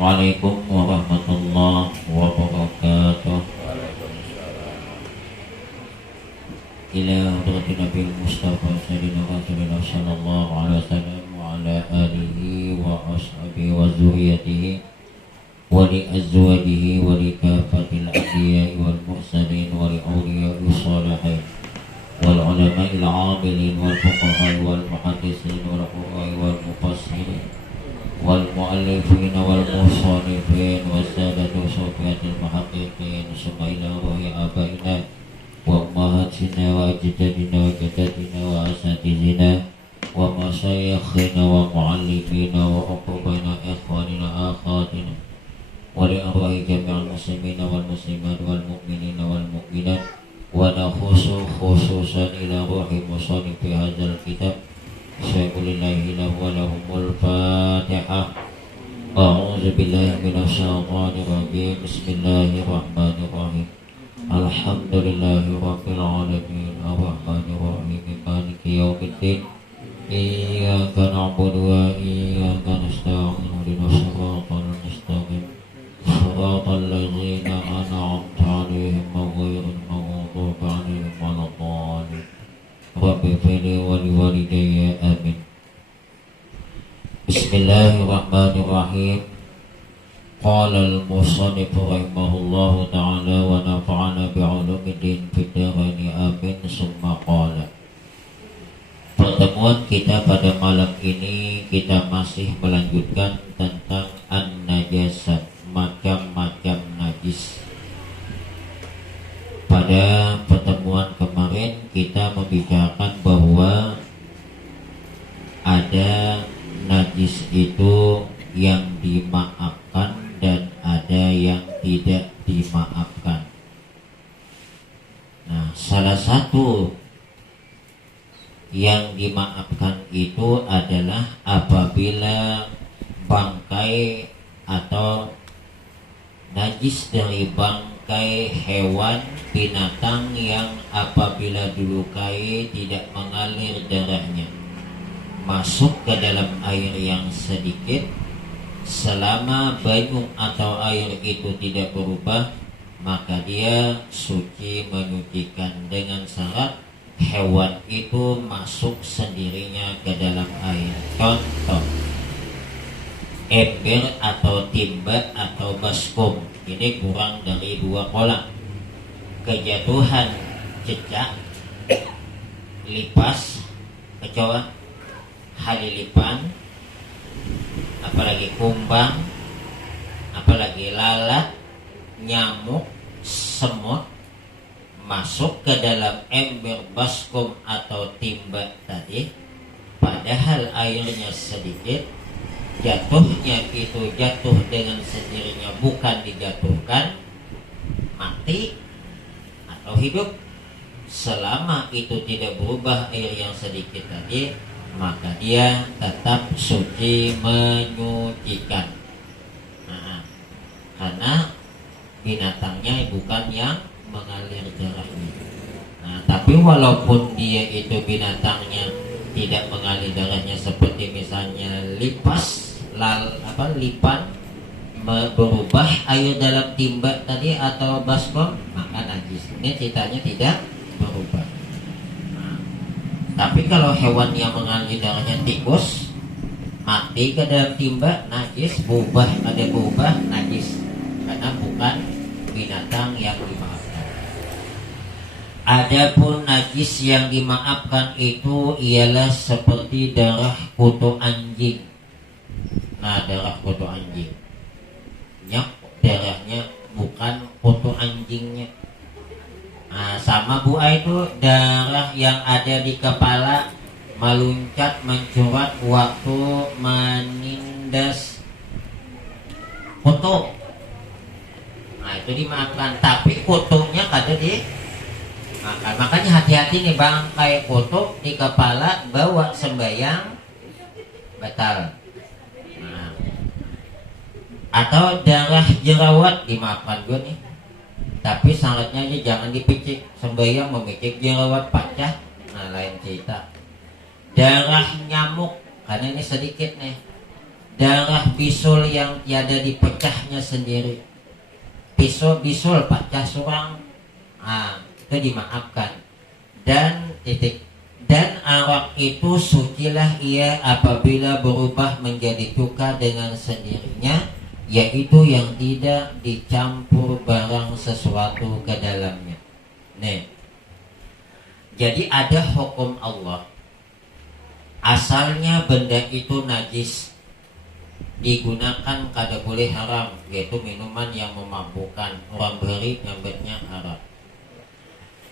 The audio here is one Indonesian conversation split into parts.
Assalamualaikum warahmatullahi wabarakatuh. Ila hadratin Nabi Mustafa Sayyidina Rasulullah sallallahu alaihi wasallam wa ala alihi wa ashabihi wa zuriyatihi wa li azwajihi wa li kafatil anbiya'i wal mursalin wa li awliya'i shalihin wal ulama'il 'amilin wal fuqaha'i wal muhaddisin wal qurra'i wal mufassirin wal mu'allifin wal musannifin wassadatu sufiyatil muhaqqiqin summa ila ruhi abaina wa ummahatina wa ajdadina wa jaddatina wa asatizina wa masyayikhina wa mu'allimina wa uqubina ikhwanina akhatina wa li arwahi jami'al muslimina wal muslimat wal mu'minina wal mu'minat wa nakhusu khususan ila ruhi musannifi hadzal kitab syai'ulillahi lahu wa lahumul fatihah. A'udzu billahi minasyaitonir rajim. Bismillahirrahmanirrahim. Alhamdulillahi rabbil alamin arrahmanir rahim maliki yaumiddin iyyaka na'budu wa iyyaka nasta'in ihdinas siratal mustaqim siratal ladzina an'amta 'alaihim ghairil maghdubi 'alaihim waladdallin. Rabbi fili wa liwalidayya amin. Bismillahirrahmanirrahim. Qala al-musannif rahimahullahu ta'ala wa nafa'ana bi'ulumiddin fid dharain amin. Summa qala. Pertemuan kita pada malam ini kita masih melanjutkan tentang an-najasat, macam-macam najis. Pada pertemuan kemarin kita membicarakan bahwa ada najis itu yang dimaafkan dan ada yang tidak dimaafkan. Nah, salah satu yang dimaafkan itu adalah apabila bangkai atau najis dari bangkai hewan binatang yang apabila dilukai tidak mengalir darahnya masuk ke dalam air yang sedikit, selama banyu atau air itu tidak berubah, maka dia suci menyucikan, dengan syarat hewan itu masuk sendirinya ke dalam air. Contoh, ember atau timba atau baskom, ini kurang dari 2 kolam, kejatuhan jejak, lipas, kecoa, halilipan, apalagi kumbang, apalagi lalat, nyamuk, semut masuk ke dalam ember baskom atau timba tadi, padahal airnya sedikit, jatuhnya itu jatuh dengan sendirinya, bukan dijatuhkan, mati atau hidup, selama itu tidak berubah air yang sedikit tadi, maka dia tetap suci menyucikan. Nah, karena binatangnya bukan yang mengalir darahnya. Nah, tapi walaupun dia itu binatangnya tidak mengalir darahnya, seperti misalnya lipas, lipan berubah air dalam timba tadi atau baskom, maka najis. Ini ceritanya tidak berubah. Nah, tapi kalau hewan yang mengalir darahnya tikus mati ke dalam timba, najis, berubah najis, karena bukan binatang yang dimaafkan. Adapun najis yang dimaafkan itu ialah seperti darah kutu anjing. Nah, darah kutu anjing, darahnya bukan kutu anjingnya. Nah, sama buah itu darah yang ada di kepala meluncat mencurat waktu menindas kutu. Nah, itu dimaafkan, tapi kutunya kada dimaafkan. Makanya hati-hati nih, bangkai kutu di kepala bawa sembayang batal. Nah, atau darah jerawat dimaafkan gue nih, tapi syaratnya aja jangan dipicik, sembayang memicik jerawat pecah, nah lain cerita. Darah nyamuk, karena ini sedikit nih, darah bisul yang tiada dipecahnya sendiri. Bisul pecah surang, itu dimaafkan. Dan titik. Dan arak itu sucilah ia apabila berubah menjadi cuka dengan sendirinya, yaitu yang tidak dicampur barang sesuatu ke dalamnya. Nih, jadi ada hukum Allah. Asalnya benda itu najis, digunakan kada boleh haram, yaitu minuman yang memabukkan. Orang beri nyambetnya haram.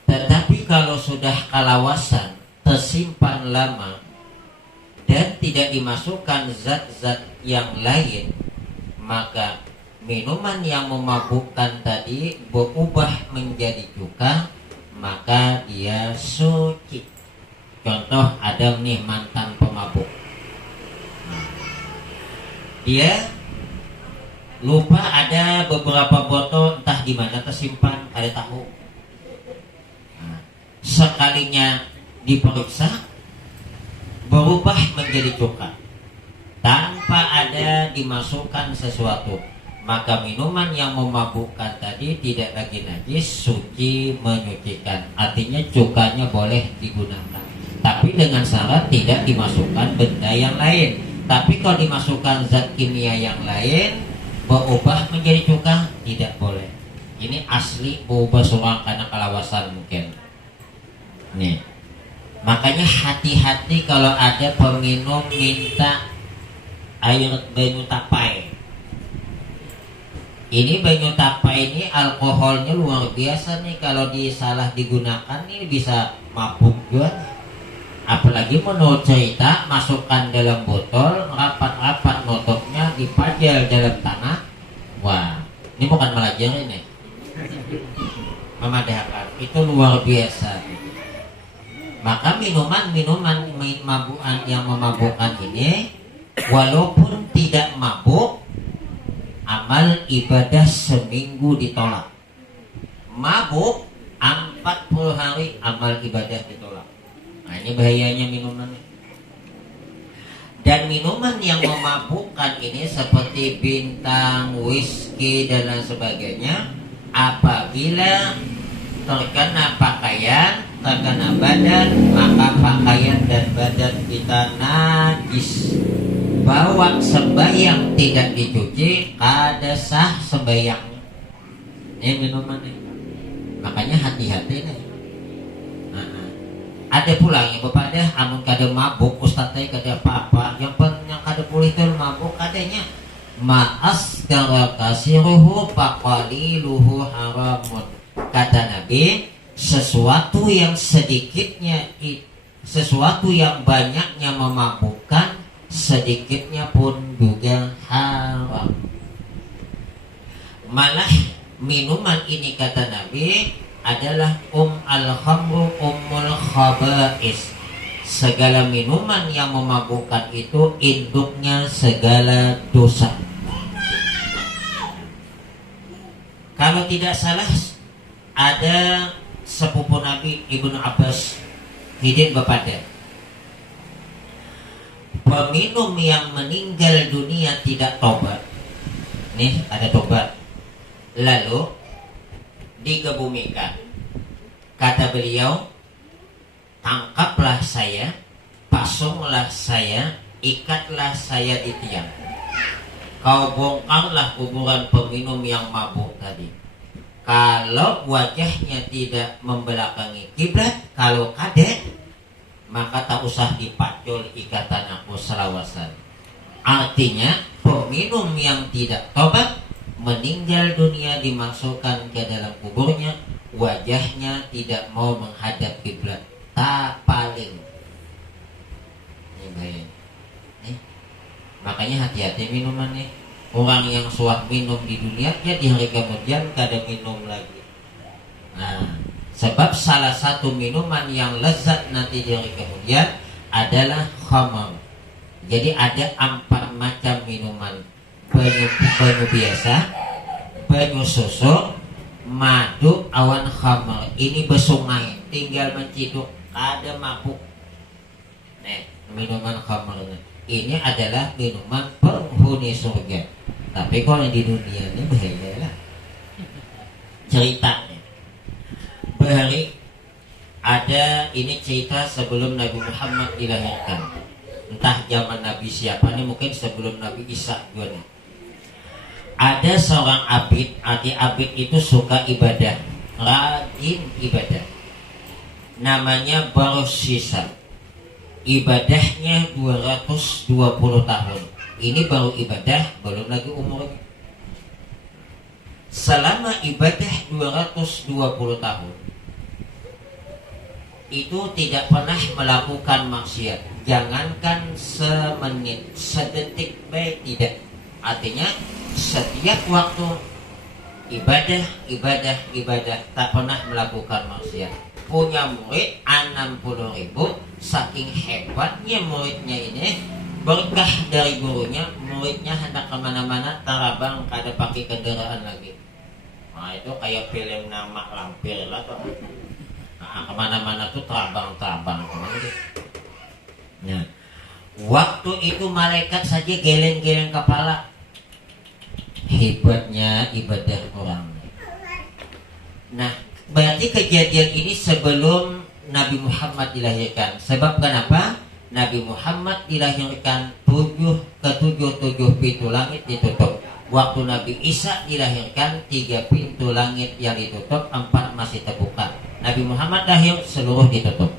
Tetapi kalau sudah kalawasan, tersimpan lama, dan tidak dimasukkan zat-zat yang lain, maka minuman yang memabukkan tadi berubah menjadi cuka, maka dia suci. Contoh, Adam nih mantan pemabuk. Dia lupa ada beberapa botol entah di mana tersimpan, ada tahu. Sekalinya diperiksa, berubah menjadi cuka tanpa ada dimasukkan sesuatu, maka minuman yang memabukkan tadi tidak lagi najis, suci, menyucikan. Artinya cukanya boleh digunakan, tapi dengan syarat tidak dimasukkan benda yang lain. Tapi kalau dimasukkan zat kimia yang lain, berubah menjadi cuka, tidak boleh. Ini asli berubah surang karena kalawasan mungkin. Nih, makanya hati-hati kalau ada peminum minta air banyu tapai. Ini banyu tapai ini alkoholnya luar biasa nih, kalau disalah digunakan nih bisa mabuk juga. Apalagi menurut cerita, masukkan dalam botol, rapat-rapat nutupnya, dipajal dalam tanah. Wah, ini bukan melajar ini, memadahkan. Itu luar biasa. Maka minuman-minuman mabukan yang memabukkan ini, walaupun tidak mabuk, amal ibadah seminggu ditolak. Mabuk 40 hari amal ibadah ditolak. Nah, ini bahayanya minuman. Dan minuman yang memabukkan ini seperti bintang, whisky dan lain sebagainya, apabila terkena pakaian, terkena badan, maka pakaian dan badan kita najis. Bawa sembahyang tidak dicuci, kada sah sembahyangnya. Ini minuman ini. Makanya hati-hati nih. Ada pula yang bepada amun kada mabuk, ustaz teh kada apa-apa. Yang kada boleh itu mabuk adanya. Ma'as kara kasiruhu faqaliluhu haramun. Kata Nabi, sesuatu yang sedikitnya, sesuatu yang banyaknya memabukkan, sedikitnya pun juga haram. Malah minuman ini kata Nabi adalah al-khamru ummul khaba'is. Segala minuman yang memabukkan itu induknya segala dosa. Kalau tidak salah, ada sepupu Nabi Ibnu Abbas hidin bepada, peminum yang meninggal dunia tidak tobat. Nih ada tobat, lalu dikebumikan. Kata beliau, tangkaplah saya, pasunglah saya, ikatlah saya di tiang. Kau bongkarlah kuburan peminum yang mabuk tadi. Kalau wajahnya tidak membelakangi kiblat, kalau kadek, maka tak usah dipacul ikatan aku selawasan. Artinya peminum yang tidak tobat, meninggal dunia, dimasukkan ke dalam kuburnya, wajahnya tidak mau menghadap kiblat, tak paling. Makanya hati-hati minuman nih. Orang yang suah minum di dunia, ya di hari kemudian kada minum lagi. Nah, sebab salah satu minuman yang lezat nanti di hari kemudian adalah khamar. Jadi ada 4 macam minuman. Banyu biasa, banyu susu, madu, awan khamar. Ini bersungai, tinggal menciduk, ada mabuk. Nih, minuman khamar ini adalah minuman penghulu penghuni surga. Tapi kalau yang di dunia ini bahaya lah. Ceritanya Bahari ada ini cerita sebelum Nabi Muhammad dilahirkan. Entah zaman Nabi siapa nih, mungkin sebelum Nabi Isa juga nih. Ada seorang abid, abid itu suka ibadah, rajin ibadah. Namanya Barsisa. Ibadahnya 220 tahun. Ini baru ibadah, belum lagi umurnya. Selama ibadah 220 tahun itu tidak pernah melakukan maksiat. Jangankan semenit, sedetik baik tidak. Artinya setiap waktu ibadah tak pernah melakukan maksiat. Punya murid 60.000. Saking hebatnya muridnya ini, berkah dari gurunya, muridnya hendak kemana-mana tarabang kada pakai kendaraan lagi. Nah itu kayak film nama lampir lah tuh. Nah, kemana-mana tuh terabang-terabang. Nah, waktu itu malaikat saja geleng-geleng kepala. Hebatnya ibadah orang. Nah, berarti kejadian ini sebelum Nabi Muhammad dilahirkan. Sebab kenapa? Nabi Muhammad dilahirkan 7 pintu langit ditutup. Waktu Nabi Isa dilahirkan 3 pintu langit yang ditutup, 4 masih terbuka. Nabi Muhammad lahir seluruh ditutup.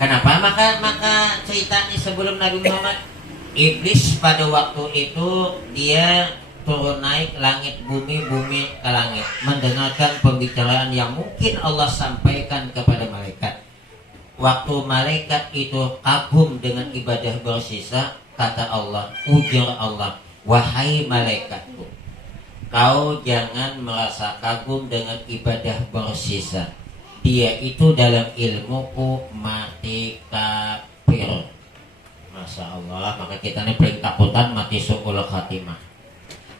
Kenapa? Maka ceritanya sebelum Nabi Muhammad, iblis pada waktu itu dia turun naik langit bumi ke langit, mendengarkan pembicaraan yang mungkin Allah sampaikan kepada malaikat. Waktu malaikat itu kagum dengan ibadah Barsisa, kata Allah, ujar Allah, wahai malaikatku, kau jangan merasa kagum dengan ibadah Barsisa. Dia itu dalam ilmuku mati kafir. Masya Allah, maka kita ini paling takutan mati su'ul khatimah.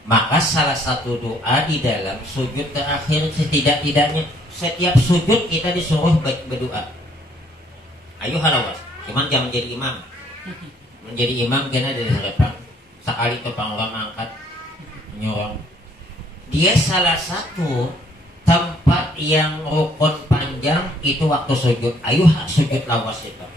Maka salah satu doa di dalam sujud terakhir, setidak-tidaknya setiap sujud kita disuruh berdoa. Ayo halawas, cuman jangan menjadi imam. Menjadi imam kena dari harapan. Sekali tepang orang angkat menyorong. Dia salah satu tempat yang rukun panjang itu waktu sujud. Ayo sujud lawas itu.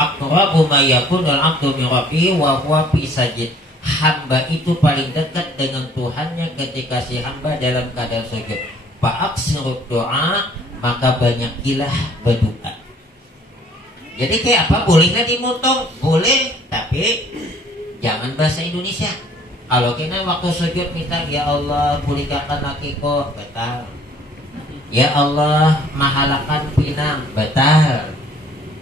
Aqrabu ma yakunul abdu min rabbihi wa huwa fi sajid. Hamba itu paling dekat dengan Tuhannya ketika si hamba dalam keadaan sujud. Fa'aksirud doa, maka banyakilah berdoa. Jadi kayak apa? Bolehnya dimutung? Boleh, tapi jangan bahasa Indonesia. Kalau kita waktu sujud minta, ya Allah pulihkan lakiku, batal. Ya Allah mahalakan pinang, batal.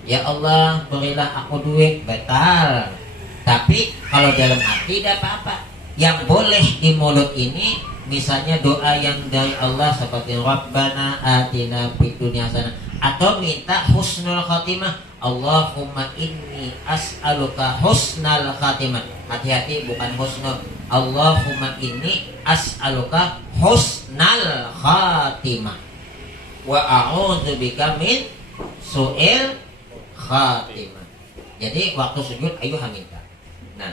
Ya Allah berilah aku duit, batal. Tapi kalau dalam hati tidak apa-apa. Yang boleh di mulut ini misalnya doa yang dari Allah seperti Rabbana atina fid dunya hasanah, atau minta husnul khatimah. Allahumma inni as'aluka husnal khatimah. Hati-hati, bukan husnul. Allahumma inni as'aluka husnal khatimah wa a'udzubika min su'il khatimah. Jadi waktu sujud ayo minta. Nah,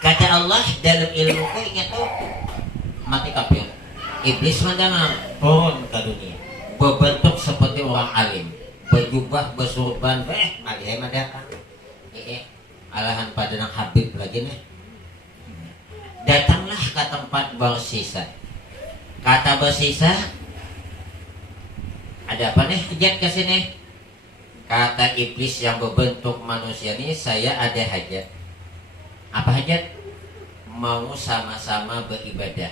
kata Allah dalam ilmuku, ingat tuh mati kafir. Iblis mendengar turun ke dunia, berbentuk seperti orang alim, berjubah, bersurban, malih madakan. Alahan pada nang Habib lagi nih. Datanglah ke tempat Barsisa. Kata Barsisa, ada apa nih? Kejat ke sini. Kata iblis yang berbentuk manusia ini, saya ada hajat. Apa hajat? Mau sama-sama beribadah.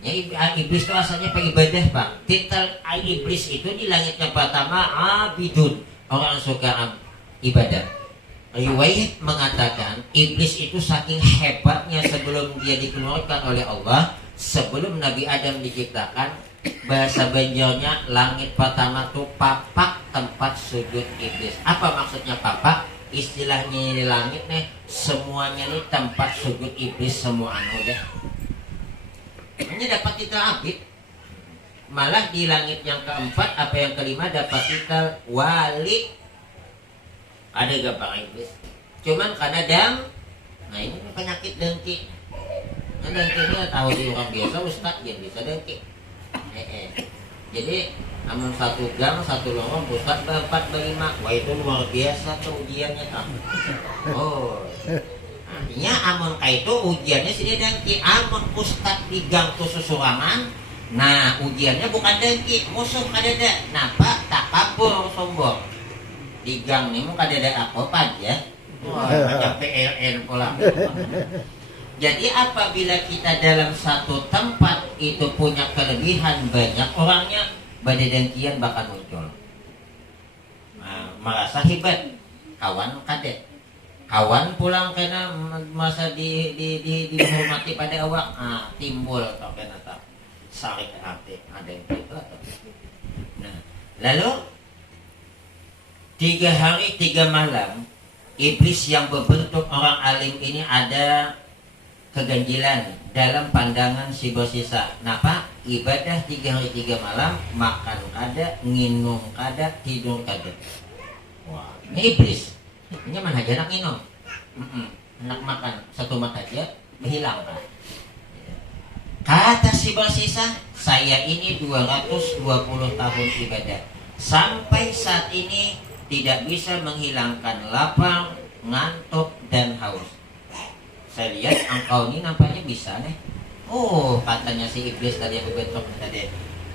Ya, iblis itu asalnya beribadah, Bang. Titel iblis itu di langit yang pertama abidun, orang suka ibadah. Riwayat mengatakan iblis itu saking hebatnya sebelum dia dikeluarkan oleh Allah, sebelum Nabi Adam diciptakan, bahasa Banjarnya langit pertama tuh papak tempat sujud iblis. Apa maksudnya papak? Istilahnya ini langit nih, semuanya nih tempat sujud iblis semua deh. Ini dapat titel abid. Malah di langit yang keempat, apa yang kelima dapat titel wali. Ada gambar iblis. Cuman karena Nah ini penyakit dengki. Nah dengkinya tahu di orang biasa Ustaz jadi bisa dengki. Jadi amun satu gang satu lorong Ustaz berempat berlima, wah itu luar biasa tuh ujiannya kan. Oh, artinya amun kayak itu ujiannya sih dengki. Amun Ustaz di gang tuh susurangan, nah ujiannya bukan dengki, musuh kadada. Napa tak kabur sombong. Di gang nih mau kadada apa aja. Wah, macam PLN pula. Jadi apabila kita dalam satu tempat itu punya kelebihan banyak orangnya, badai dengkian bakal muncul. Nah, merasa hebat, kawan kadek, kawan pulang kena masa dihormati pada awak, timbul atau kena tak sarik hati ada yang gitu. Nah, lalu 3 hari 3 malam iblis yang berbentuk orang alim ini ada keganjilan dalam pandangan si bos sisa. Napa? Ibadah 3 hari 3 malam, makan kada, nginum kada, tidur kada. Wah, ini iblis. Ini mana aja nak nginum, nak makan satu mat aja, berhilang kan? Kata si bos sisa, saya ini 220 tahun ibadah, sampai saat ini tidak bisa menghilangkan lapar, ngantuk dan haus. Saya lihat engkau ini nampaknya bisa nih. Oh, katanya si iblis tadi yang berbentuk tadi.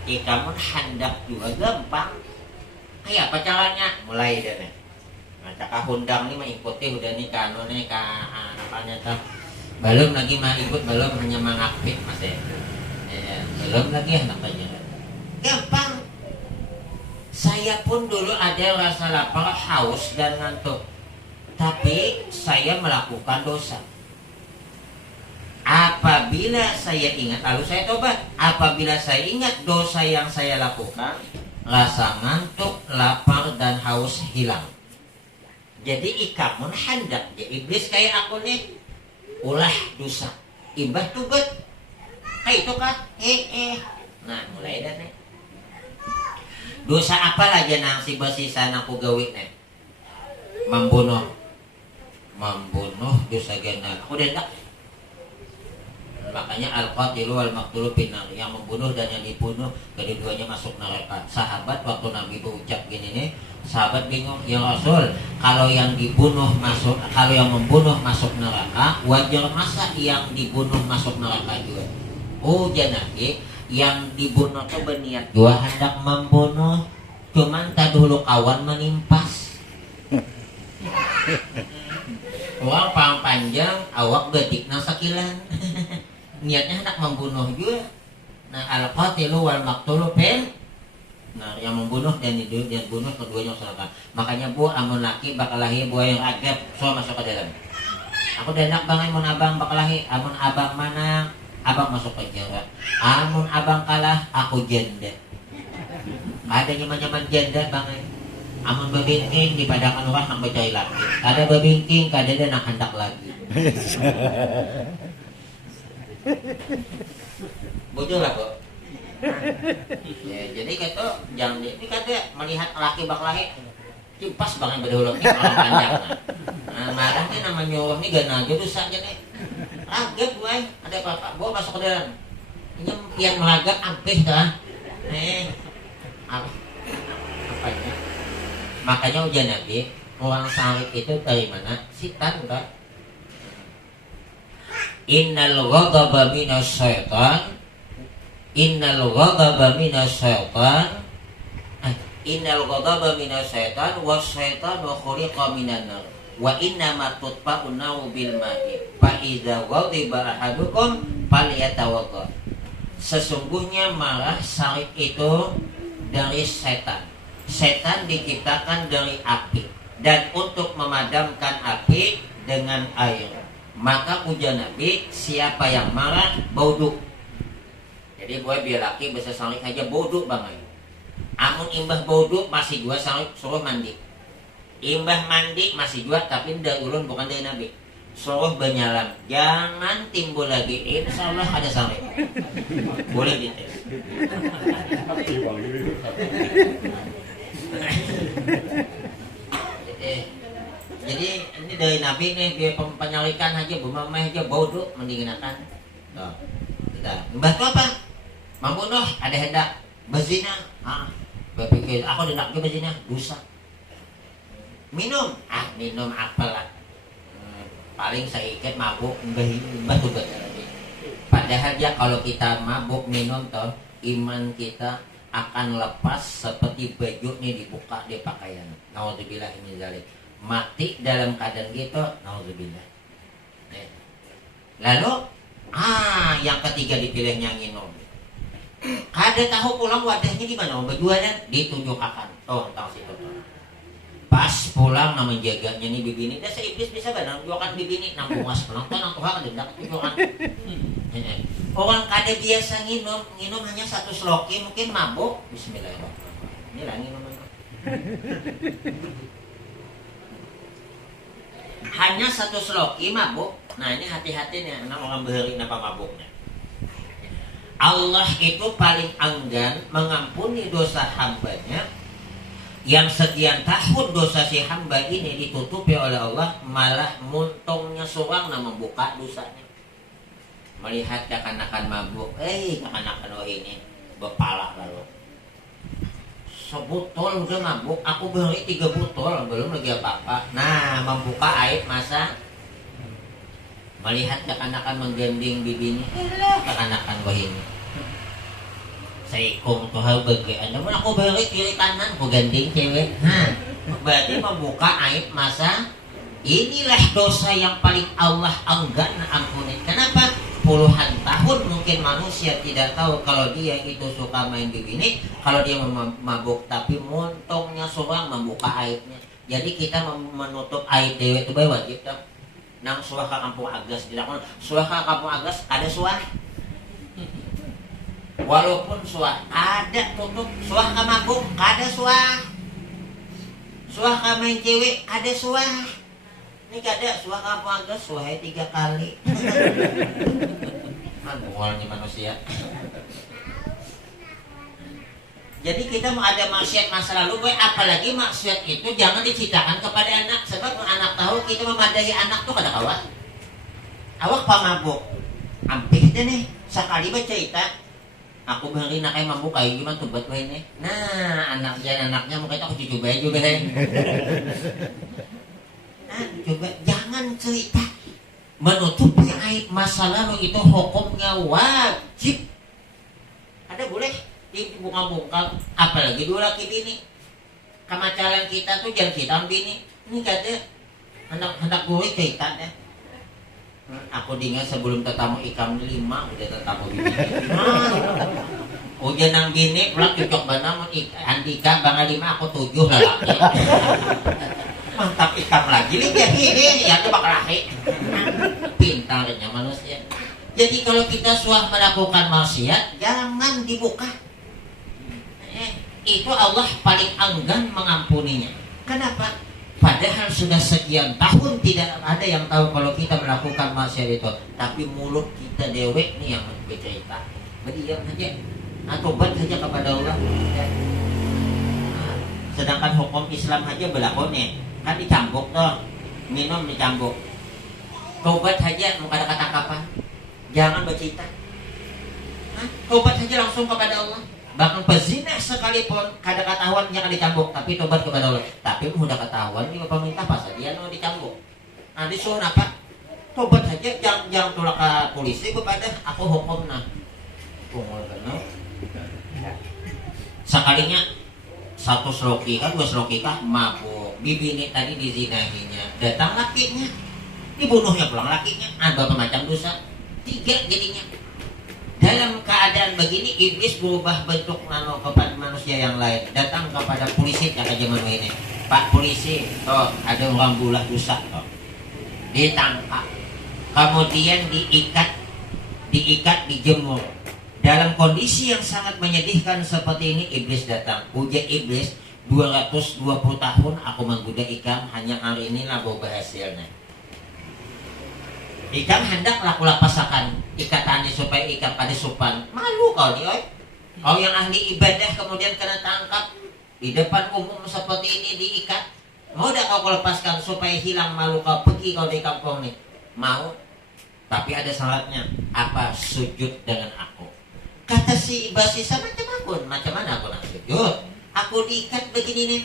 Kamu hendak juga gampang. Kayak apa caranya? Mulai deh nih. Nah, cakap hundang nih mengikuti udah nih kanu nih apanya tuh. Belum lagi mah ikut belum hanya mengaktif mas ya. Belum lagi nampaknya. Gampang. Saya pun dulu ada rasa lapar, haus dan ngantuk. Tapi saya melakukan dosa. Apabila saya ingat, lalu saya tobat. Apabila saya ingat dosa yang saya lakukan, rasa ngantuk, lapar dan haus hilang. Jadi ikamun hendak ya iblis kayak aku nih, ulah dosa, imbah tubat. Kayak itu kan? Nah mulai dah nih. Dosa apa lagi nang si basisan aku gawin nih? Membunuh dosa ganda. Aku dendak. Makanya al-qatilu wal maqtulu finnar, yang membunuh dan yang dibunuh kedua-duanya masuk neraka. Sahabat waktu Nabi berucap gini nih, sahabat bingung, ya Rasul, kalau yang membunuh masuk neraka, wajar masa yang dibunuh masuk neraka juga? Oh Nabi, yang dibunuh tuh berniat juga hendak membunuh, cuman tak dulu kawan menimpas. Uang pang panjang, awak betik nasakilan. Niatnya hendak membunuh juga. Nah al-qatilu wal maqtulu fin. Nah yang membunuh dan bunuh keduanya serta. Makanya bu amun laki bakal lahir buah yang agak so masuk ke dalam. Aku denak bang amun abang bakal lahir, amun abang mana abang masuk penjara. Amun abang kalah aku janda. Ada nyaman janda bang. Amun bebingking dipadakan orang nak percaya lagi. Ada bebingking kada ada nak hendak lagi. Bujur lah kok. Ya, jadi kata jangan ini kata melihat laki bak lahir kipas banget berdahulu nih orang panjang. Nah marah nih namanya orang nih gana aja dosa aja nih. Ragat gue ada apa-apa bawa masuk ke dalam. Ini yang melagat ampih dah. Apanya? Makanya ujian Nabi orang sarik itu dari mana? Sitan kan? Innal ghadaba minas syaitan. Innal ghadaba minas syaitan. Innal ghadaba minas syaitan wa syaitanu khuliqa minan nar. Wa inna ma tutfa'un naru bil ma'i. Fa idza ghadiba ahadukum falyatawadda. Sesungguhnya marah sarik itu dari setan. Setan diciptakan dari api dan untuk memadamkan api dengan air. Maka ujian Nabi, siapa yang marah bodoh. Jadi gue biar laki bisa salik aja bodoh banget. Amun imbah bodoh masih gue salik suruh mandi. Imbah mandi masih gue tapi dari ulun bukan dari Nabi. Suruh bernyalam, jangan timbul lagi. Insya Allah ada salik. Boleh dites. Jadi ini dari Nabi nih, dia penyalikan aja, bermamah aja, bodoh mendigunakan. Tuh, kita. Mbah tuh apa? Membunuh, ada hendak berzina. Berpikir, aku hendak berzina, dosa. Minum, minum apalah. Paling saya ikat mabuk, mbah tuh lagi. Padahal ya kalau kita mabuk minum toh, iman kita akan lepas seperti baju nih dibuka di pakaian. Nauzubillah min dzalik. Mati dalam keadaan gitu, nauzubillah. Lalu yang ketiga dipilihnya nginum. Kada tahu pulang wadahnya di mana, bajuannya ditunjukkan. Tahu situ tuh. Pas pulang nama jaganya nih bibini, dah iblis bisa benar tunjukkan bibini, nang bungas pulang tuh nang Tuhan ada tunjukkan. Orang kada biasa nginum hanya satu sloki, mungkin mabuk. Bismillahirrahmanirrahim. Ini lah nginum. Hanya satu sloki mabuk. Nah ini hati-hati nih, anak orang beheri napa mabuknya. Allah itu paling enggan mengampuni dosa hambanya yang sekian tahun dosa si hamba ini ditutupi oleh Allah, malah muntungnya seorang nah membuka dosanya. Melihat kekanakan mabuk, kekanakan ini bepala lalu sebotol udah mabuk, aku beri 3 botol belum lagi apa-apa. Nah membuka aib masa melihat kekanakan menggending bibinya, kekanakan ini saikum tuh hal bagian, namun aku beri kiri kanan, aku ganding cewek. Berarti membuka aib masa. Inilah dosa yang paling Allah enggan ampuni. Kenapa? Puluhan tahun mungkin manusia tidak tahu kalau dia itu suka main bibini, kalau dia mabuk, tapi muntungnya seorang membuka aibnya. Jadi kita menutup aib dewe itu wajib tak? Nang suah ke kampung agas tidak mau. Suah ke kampung agas ada suah. Walaupun suah ada tutup, suah ke mabuk ada suah. Suah ke main cewek ada suah. Ini kada suah kampung agas suahnya 3 kali. Manualnya manusia. Jadi kita mau ada maksiat masa lalu, apalagi maksiat itu jangan diceritakan kepada anak. Sebab anak tahu kita memadai anak tuh kada kawan. Awak pamabuk, ampih deh nih. Sekali baca cerita, aku beri nak kayak mabuk kayak gimana tuh buat ini. Nah anaknya mau kita aku coba juga deh. Coba jangan cerita menutupi aib masa lalu itu hukumnya wajib. Ada boleh dibungkal-bungkal, apalagi dua laki bini. Kemacalan kita tuh jangan kita bini. Ini kata hendak gue cerita deh. Aku dengar sebelum tetamu ikam 5 udah tetamu bini. Ujian nang bini pulang cocok banget Andika bangga 5 aku 7 lah laki. Mantap ikam lagi ini ya tuh bakal laki. Pintarnya manusia. Jadi kalau kita suah melakukan maksiat jangan dibuka. Itu Allah paling enggan mengampuninya. Kenapa? Padahal sudah sekian tahun tidak ada yang tahu kalau kita melakukan maksiat itu. Tapi mulut kita dewek nih yang bercerita. Berdiam saja. Tobat saja kepada Allah. Sedangkan hukum Islam saja berlaku nih. Kan dicambuk tuh, minum dicambuk. Tobat saja mau ada kata-kata, jangan bercerita. Tobat saja langsung kepada Allah. Bahkan pezina sekalipun kada ketahuan dia akan dicambuk, tapi tobat kepada Allah. Tapi udah ketahuan juga pemerintah pasal dia mau dicambuk. Nah disuruh apa? Tobat saja, jangan tolak ke polisi kepada aku hukum nah. Sekalinya 1 sloki kan 2 sloki kah mabuk. Bibini tadi dizinahinya, datang lakinya, dibunuhnya pulang lakinya. Ada macam dosa 3 jadinya. Dalam keadaan begini iblis berubah bentuk nano kepada manusia yang lain. Datang kepada polisi kata zaman ini, Pak polisi, ada orang bulah dosa, ditangkap, kemudian diikat, dijemur. Dalam kondisi yang sangat menyedihkan seperti ini iblis datang. Ujian iblis 220 tahun aku menggoda ikam, hanya hari ini lah bawa hasilnya. Ikam hendak laku lapasakan ikatannya supaya ikam pada supan. Malu kau nih, kau yang ahli ibadah kemudian kena tangkap di depan umum seperti ini diikat. Mau dah kau lepaskan supaya hilang malu kau pergi kau di kampung nih? Mau? Tapi ada syaratnya. Apa? Sujud dengan aku. Kata si Basisa, macam mana aku nak sujud? Aku diikat begini nih.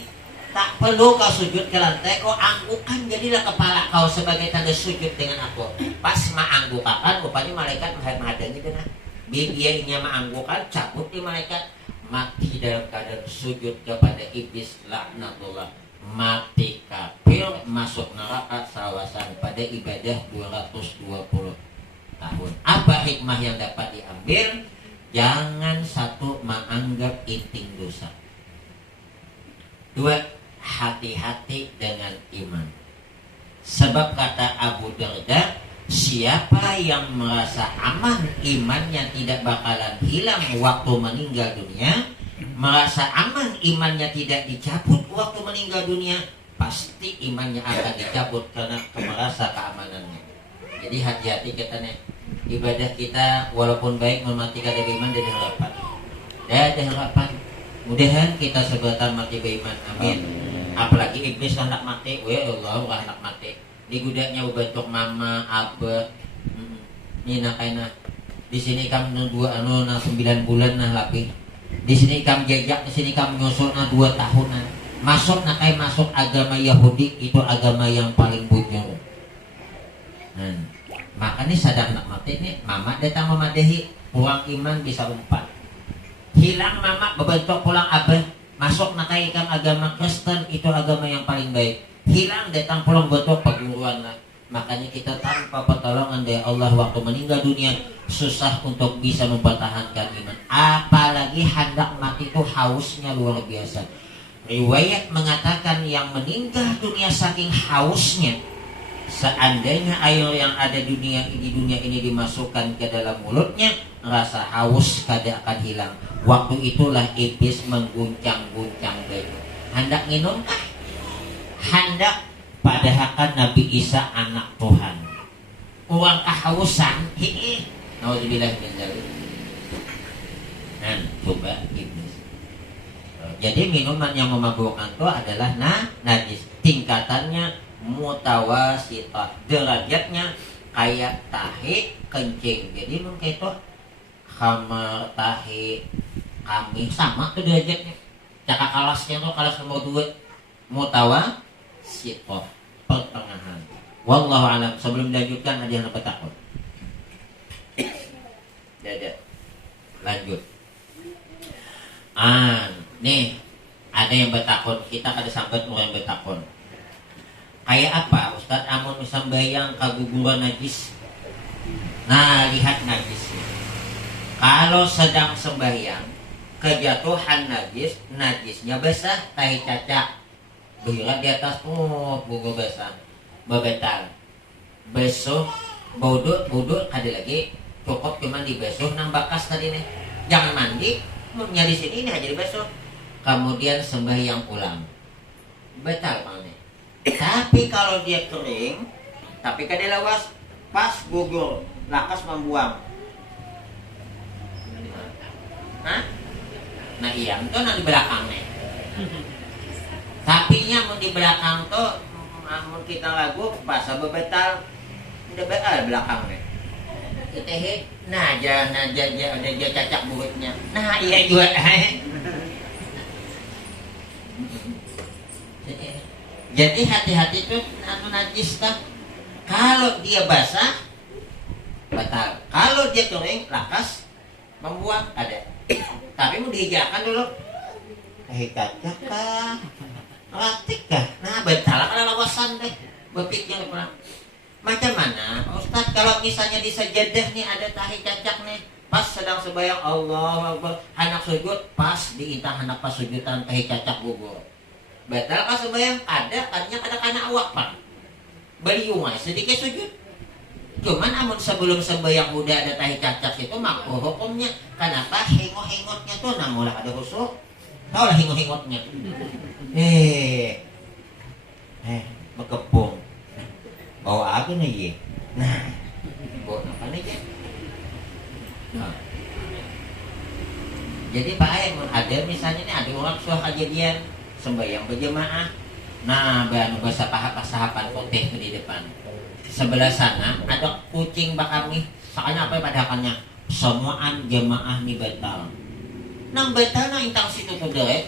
Tak perlu kau sujud ke lantai, kau anggukan jadilah kepala kau sebagai tanda sujud dengan aku. Pas menganggukan, rupanya malaikat menghadang gitu nah. Bibianya menganggukan, cabut di malaikat. Mati dalam keadaan sujud kepada iblis laknatullah. Mati kafir, masuk neraka sawasan pada ibadah 220 tahun. Apa hikmah yang dapat diambil? Jangan satu menganggap inting dosa. Dua, hati-hati dengan iman. Sebab kata Abu Darda, siapa yang merasa aman imannya tidak bakalan hilang waktu meninggal dunia, merasa aman imannya tidak dicabut waktu meninggal dunia, pasti imannya akan dicabut karena merasa keamanannya. Jadi hati-hati kita nih. Ibadah kita walaupun baik mematikan dari iman dan harapan. Ada harapan. Mudahan kita sebutan mati beriman. Amin. Apalagi iblis hendak mati. Ya Allah, hendak mati. Di gudaknya berbentuk mama, abah. Ini nak kaina. Di sini kamu 9 bulan nah lebih. Di sini kamu jejak, di sini kamu nyusul 2 tahunan. Masuk nak kayak masuk agama Yahudi, itu agama yang paling bujur. Makanya sadar nak mati nih, mama datang memadahi, pulang iman bisa umpat. Hilang mama berbentuk pulang abah, masuk nak kayak agama Kristen, itu agama yang paling baik. Hilang datang pulang bentuk perguruan lah. Makanya kita tanpa pertolongan dari Allah waktu meninggal dunia susah untuk bisa mempertahankan iman. Apalagi hendak mati itu hausnya luar biasa. Riwayat mengatakan yang meninggal dunia saking hausnya, seandainya air yang ada di dunia ini dimasukkan ke dalam mulutnya, rasa haus kada akan hilang. Waktu itulah iblis mengguncang-guncang baju. Hendak minum kah? Hendak. Padahal kan Nabi Isa anak Tuhan. Uang kehausan, naudzubillah min dzalik. Coba iblis. Jadi minuman yang memabukkan itu adalah najis. Tingkatannya mutawasithah, derajatnya kayak tahi kencing. Jadi mungkin itu khamar, tahi, kambing sama tuh derajatnya. Cakap kalasnya tuh kalas nomor 2 mutawasithah, pertengahan. Wallahu a'lam. Sebelum dilanjutkan ada yang takut. Dadah. Lanjut. Nih ada yang bertakun. Kita kada sambat orang yang bertakun. Kayak apa Ustaz? Amun sambayang kaguguran najis. Nah, lihat najis. Kalau sedang sembahyang kejatuhan najis, najisnya basah, tahi cacak, berat di atas buku basah, bebetal, besuh, boduk ada lagi, cukup cuma dibesuh nang bakas tadi nih. Jangan mandi, munnya di sini ini aja dibesuh. Kemudian sembahyang ulang, betal pangne. Tapi kalau dia kering, tapi kada lawas, pas gugur, lakas membuang. Nah iya, itu nang di belakang nih. Tapi nya mau di belakang tuh, mau kita lagu bahasa bebetal, udah betal belakang nih. Teh, nah aja cacak buruknya. Nah iya juga. Jadi hati-hati tuh najis kan. Kalau dia basah, batal. Kalau dia kering, lakas membuang ada. Tapi mau dihijakan dulu. Cacak kah? Ratik kah? Nah batal kalau lawasan deh. Berpikir pulang. Macam mana Ustaz kalau misalnya di sajadah nih ada tahi cacak nih, pas sedang sembahyang Allah Akbar, anak sujud pas diintah anak pas sujudan tahi cacak gugur. Batal kah sembahyang? Kadang kana awak pak. Beliung sedikit sujud. Cuman amun sebelum sembahyang udah ada tahi cacak itu makruh hukumnya. Kenapa? Hingot-hingotnya tuh namulah ada khusyuk. Tahu lah hingot-hingotnya. Bekepung. Bawa apa nih? Nah, bawa apa nih? Nah. Jadi Pak Ayah, ada misalnya nih ada orang suah kejadian sembahyang berjemaah, Nah, bahasa pahapan putih di depan. Sebelah sana ada kucing bakami. Soalnya apa padakannya? Semuaan jemaah ni batal. Nang batal na intang situ tu deh.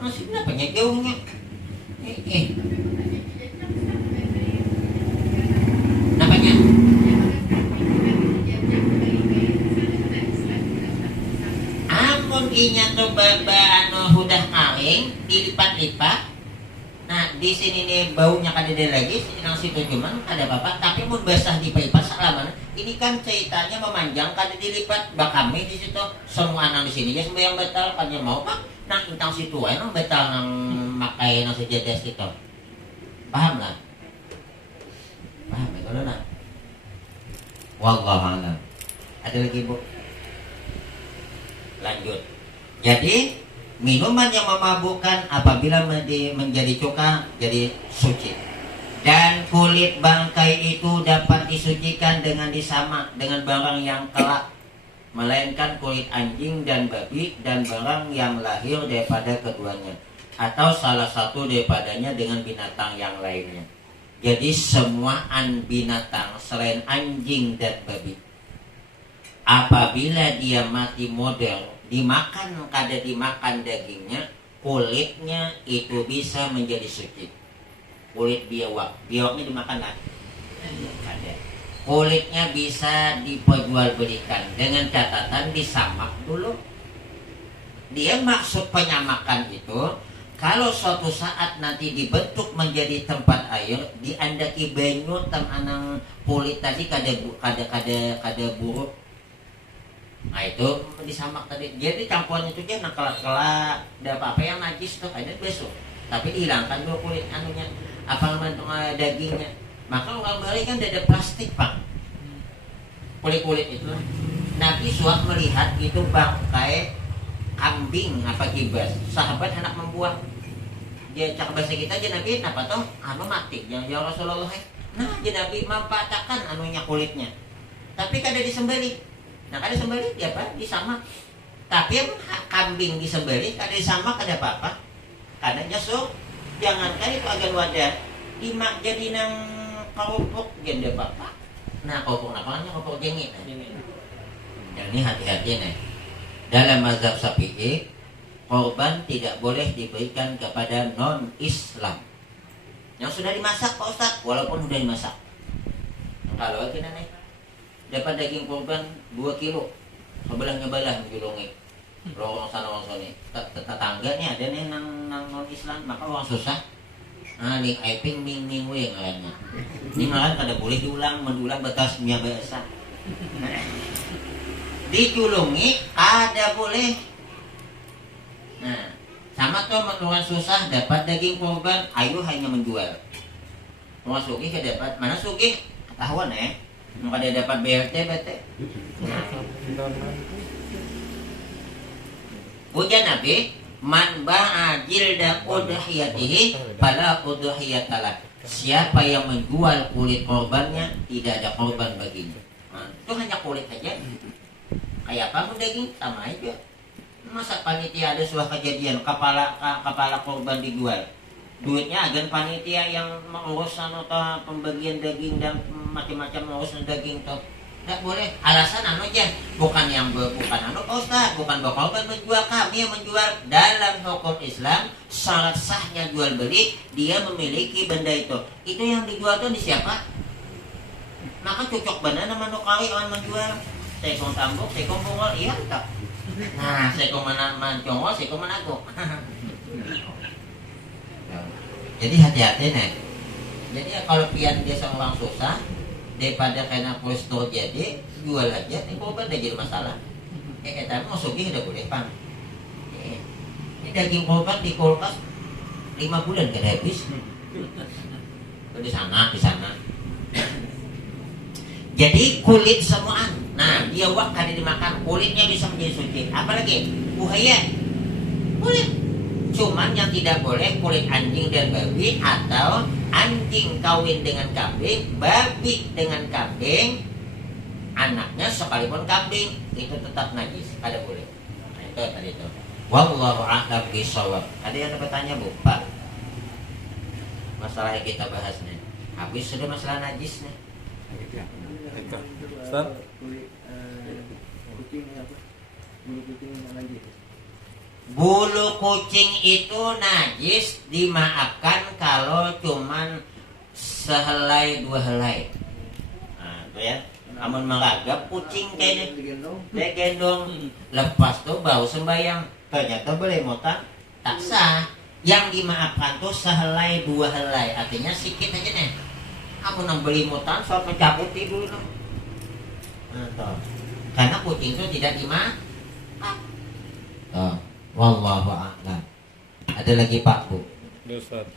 Masih kenapa jauhnya? Namanya? Amun inya tu baba anu hudah kawing dilipat-lipat. Nah, di sini nih baunya kada ada lagi, nang situ cuman ada apa-apa, tapi mun basah dipaipas salaman. Ini kan ceritanya memanjang kada dilipat, bakami di situ semua nang di sini ya sembayang batal kan ya mau Pak. Nang intang situ ae nang batal nang makai nang sejadah situ. Paham lah? Paham ya kalau nak? Wallahu a'lam. Ada lagi Bu? Lanjut. Jadi minuman yang memabukkan apabila menjadi cuka jadi suci. Dan kulit bangkai itu dapat disucikan dengan disamak dengan barang yang kelak, melainkan kulit anjing dan babi dan barang yang lahir daripada keduanya, atau salah satu daripadanya dengan binatang yang lainnya. Jadi semua binatang selain anjing dan babi, apabila dia mati model dimakan kada dimakan dagingnya, kulitnya itu bisa menjadi suci. Kulit biawaknya dimakan lah. Kada. Kulitnya bisa diperjualbelikan dengan catatan disamak dulu. Dia maksud penyamakan itu kalau suatu saat nanti dibentuk menjadi tempat air, diandaki banyu anang kulit tadi kada buruk. Nah itu disamak tadi. Jadi campurannya itu dia kelak-kelak ada apa-apa yang najis tuh ada besok. Tapi dihilangkan dulu kulit anunya, apa namanya dagingnya. Maka orang Bali kan ada plastik Pak. Kulit-kulit itu. Nabi suat melihat itu bangkai kambing apa kibas. Sahabat hendak membuang. Dia cak bahasa kita aja Nabi apa toh? Anu mati ya Rasulullah. Nah, jadi Nabi mampatakan anunya kulitnya. Tapi kada disembelih. Nah kada disembelih dia apa? Disamak. Tapi kambing disembelih kada disamak kada apa-apa. Kada nyesuk. Jangankan itu agan wadah dimak jadi nang kerupuk gende apa-apa. Nah kerupuk namanya kerupuk jengit. Jadi hati-hati nih. Dalam mazhab Syafi'i, korban tidak boleh diberikan kepada non-Islam yang sudah dimasak Pak Ustaz, walaupun sudah dimasak. Kalau kita nih dapat daging korban 2 kilo, sebelahnya balah menjulungi orang sana orang sini. Tetangganya ada nih nang non-Islam, maka orang susah. Nah, nih aiping ming we ngarannya. Ini malah kada boleh mendulang batasnya biasa. Diculungi ada boleh. Nah, sama tuh menurut susah dapat daging korban, ayo hanya menjual. Mau sugih ke dapat, mana sugih? Ketahuan mau kada dapat BRT BT. Ujar Nabi, man ba'a jilda udhiyatihi fala udhiyatalah. Siapa yang menjual kulit korbannya, tidak ada korban baginya. Nah, itu hanya kulit saja. Kayak apa daging sama aja. Masa panitia ada sebuah kejadian kepala korban dijual, duitnya agen panitia yang mengurus pembagian daging dan macam-macam mengurus daging tuh tidak boleh. Alasan aja bukan Pak Ustaz, bukan korban menjual, kami yang menjual. Dalam hukum Islam syarat sahnya jual beli dia memiliki benda itu yang dijual tuh di siapa, maka cocok benar nama nukali orang menjual. Sekong tambuk, sekong bungol, iya tak? Nah, sekong mancongol, sekong manago. Jadi hati-hati nih. Jadi kalau pian dia sama orang susah, daripada kena kolesterol jadi jual aja, nih korban udah jadi masalah. Tapi mau sugih udah boleh Pak. Ini daging korban di kulkas 5 bulan kada habis. Di sana. Jadi kulit semuaan. Nah, dia kada dimakan, kulitnya bisa menjadi suci. Apalagi buaya, boleh. Cuman yang tidak boleh kulit anjing dan babi, atau anjing kawin dengan kambing, babi dengan kambing, anaknya sekalipun kambing, itu tetap najis, kada boleh. Nah, itu tadi itu. Wallahu a'lam bishawab. Ada yang bertanya Bu, Pak? masalah yang kita bahas nih. Habis sudah masalah najis nih. Ustaz, Bulu kucing itu najis dimaafkan kalau cuman sehelai dua helai. Nah, itu ya. Amun meragap kucing kayaknya dia gendong. Lepas tuh bau sembayang. Ternyata belemotan tak sah. Yang dimaafkan tuh sehelai dua helai. Artinya sikit aja nih. Amun nang belemotan soal mencabut dulu. Nah, karena kucing itu tidak dimaafkan. Wallahu a'lam. Ada lagi Pak Bu? Ustaz.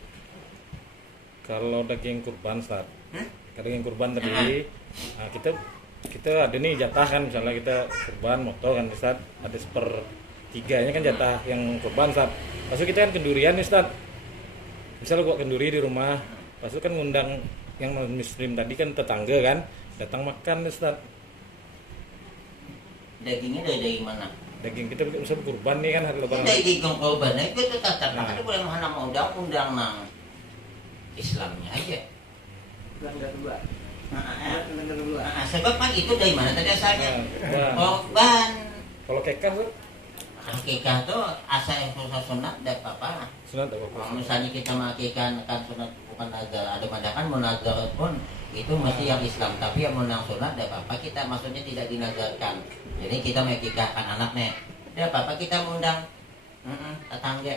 Kalau daging kurban Ustaz. Daging kurban tadi, nah, kita ada nih jatah kan, misalnya kita kurban moto kan Ustaz, ada sepertiganya kan jatah yang kurban Ustaz. Pas kita kan kendurian nih Ustaz. Misalnya gua kenduri di rumah, pas kan ngundang yang muslim tadi kan tetangga kan, datang makan nih Ustaz. Dagingnya dari daging mana? Daging kita misalnya kurban nih kan hari lebaran. Daging kurban itu tetap kan boleh mana mau undang nang Islamnya aja. Sebab kan itu dari mana tadi asalnya? Korban. Kalau kekah tuh? Kekah tuh asal yang sunat tidak apa-apa. Sunat tidak apa-apa. Misalnya kita mengakikan kan sunat bukan nazar. Ada mandakan mau nazar pun itu mesti yang Islam. Tapi yang menang sunat tidak apa-apa. Kita maksudnya tidak dinazarkan. Jadi kita mengikahkan anaknya. Tidak apa-apa kita mengundang tetangga.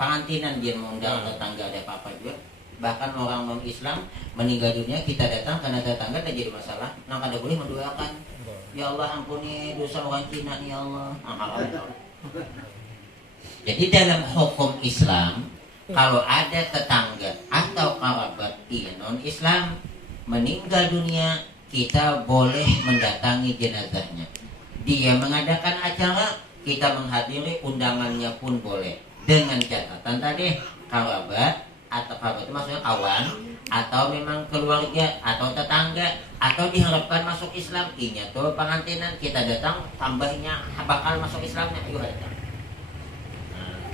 Pengantinan dia mengundang tetangga ada apa-apa juga. Bahkan orang non-Islam meninggal dunia kita datang karena tetangga tak jadi masalah. Nah kada boleh mendoakan. Ya Allah ampuni dosa orang Cina ya Allah. Jadi dalam hukum Islam kalau ada tetangga atau kerabat non-Islam meninggal dunia, kita boleh mendatangi jenazahnya. Dia mengadakan acara, kita menghadiri undangannya pun boleh. Dengan catatan tadi kerabat atau kerabat itu maksudnya kawan atau memang keluarga atau tetangga atau diharapkan masuk Islam. Inya tuh pengantinan kita datang tambahnya bakal masuk Islamnya ayo datang.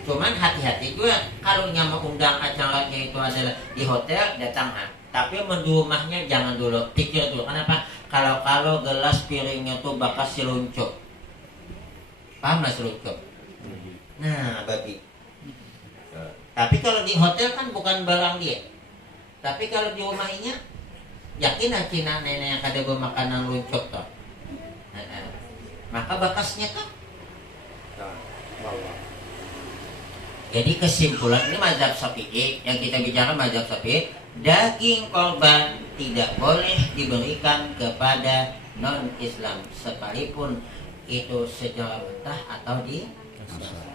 Cuman hati-hati juga kalau mau undang acaranya itu adalah di hotel datang tapi di rumahnya jangan dulu, pikir dulu. Kenapa? Kalau gelas piringnya tuh bekas seluncup. Paham lah seluncup? Nah, babi. Tapi kalau di hotel kan bukan barang dia. Tapi kalau di rumahnya yakin Cina nenek yang kada makanan luncup toh. Maka bekasnya kan. Jadi kesimpulan ini mazhab Syafi'i yang kita bicara mazhab Syafi'i, daging korban tidak boleh diberikan kepada non-Islam sekalipun itu secara mentah atau di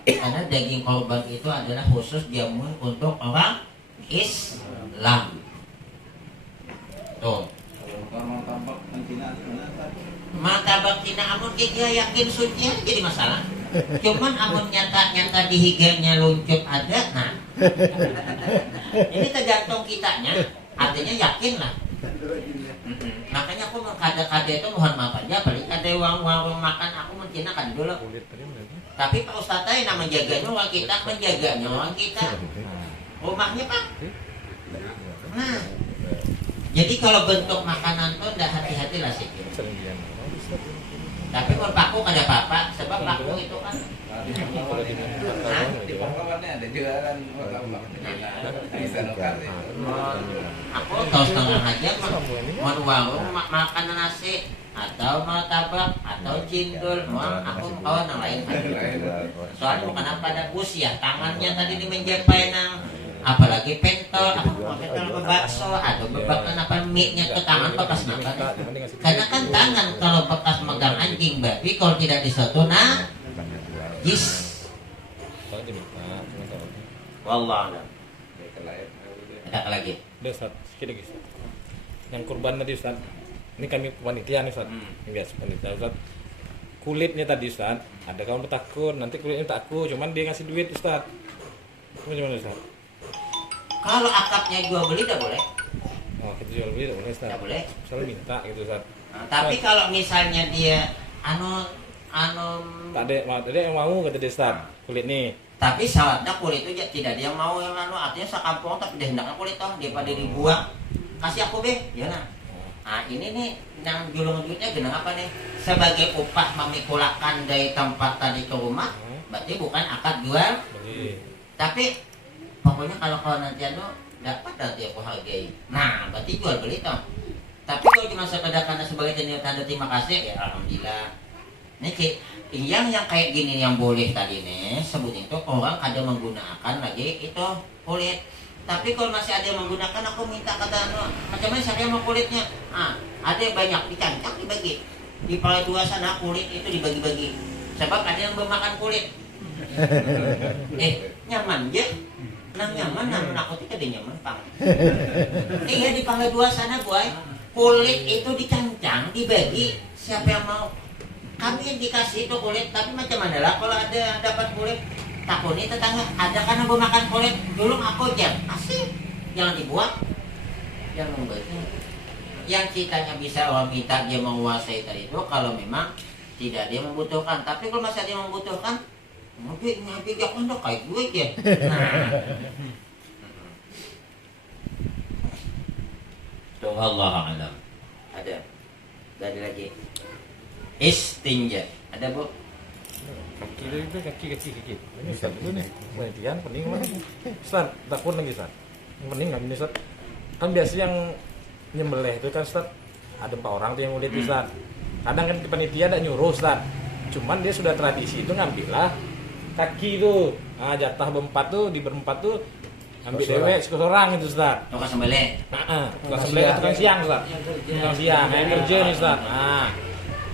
karena daging korban itu adalah khusus diamun untuk orang Islam. Tuh. Martabak Cina amun kita yakin suci jadi masalah. Cuman amun nyata di higanya luncup ada, nah ini tergantung kitanya. Artinya yakin lah. Makanya aku kada itu mohon maaf aja, paling ada warung makan aku mencina kan dulu. Tapi Pak Ustadz yang menjaganya orang kita, menjaganya orang kita. Rumahnya Pak. Nah, jadi kalau bentuk makanan tuh ndak hati-hati lah sih. Tapi kalau paku kada apa-apa, sebab paku itu kan. Di Pakuannya ada jualan Aku tahu setengah aja mau warung makanan nasi atau martabak atau cindul, aku kawan yang lain. Soalnya bukan apa ada usia, tangannya tadi di menjapai nang apalagi pentol, aku mau pentol bakso atau bebakan apa mie-nya ke tangan bekas makan. Karena kan tangan kalau bekas megang anjing babi kalau tidak disoto najis. Wallah. Ada lagi. Udah Ustaz, sedikit lagi Ustaz. Yang kurban tadi Ustaz. Ini kami panitia nih Ustaz. Ini biasa panitia Ustaz. Kulitnya tadi Ustaz, ada kawan petakun, nanti kulitnya takut, cuman dia ngasih duit Ustaz. Gimana Ustaz? Kalau akadnya jual beli tidak boleh. Oh, kita jual beli tidak boleh Ustaz. Tidak boleh. Misalnya minta gitu Ustaz. Nah, tapi kalau misalnya dia tak ada yang mau kata dia Ustaz, kulit nih. Tapi syaratnya kulit itu tidak ada yang mau yang artinya sekampung tapi dia hendaknya kulit toh daripada dibuang. Kasih aku be, ya nah. Nah ini nih yang julung duitnya genang apa nih? Sebagai upah memikulakan dari tempat tadi ke rumah, berarti bukan akad jual. Tapi pokoknya kalau nanti dapat nanti aku hargai. Nah berarti jual beli toh. Tapi kalau cuma sekedar karena sebagai tanda terima kasih ya alhamdulillah. Ini yang kayak gini yang boleh tadi nih sebut itu orang ada menggunakan lagi itu kulit. Tapi kalau masih ada yang menggunakan, aku minta kata macam mana saya mau kulitnya? Ada yang banyak dicancak dibagi. Di Pala Dua sana kulit itu dibagi-bagi. Sebab ada yang bermakan kulit. Nyaman ya? Nyaman, aku tidak nyaman pang. Iya di Pala Dua sana boy, kulit itu dicancang, dibagi. Siapa yang mau? Kami yang dikasih itu kulit, tapi macam mana lah kalau ada yang dapat kulit? Takuni tetangga, ada kan yang makan kulit dulu aku jam asik, jangan dibuang, jangan membuat. Yang citanya bisa orang minta dia menguasai tadi itu kalau memang tidak dia membutuhkan. Tapi kalau masih ada yang membutuhkan, ngapain jangan ada kayak gue aja. Tuh Allah alam. Ada, gak ada lagi. Istinja, ada bu? Kaki itu kaki. Ini Ustaz dulu nih. Penelitian pening banget. Ustaz, takut lagi Ustaz. Yang penting enggak ini Ustaz. Kan biasa yang nyembelih itu kan Ustaz ada 4 orang tuh yang ngulit Ustaz. Kadang kan panitia ada nyuruh Ustaz. Cuman dia sudah tradisi itu ngambillah kaki itu. Nah, jatah berempat tuh di berempat tuh ambil dewek seorang itu Ustaz. Tukang sembelih. Tukang sembelih tukang siang Ustaz. Tukang siang kayak kerja nih Ustaz. Nah,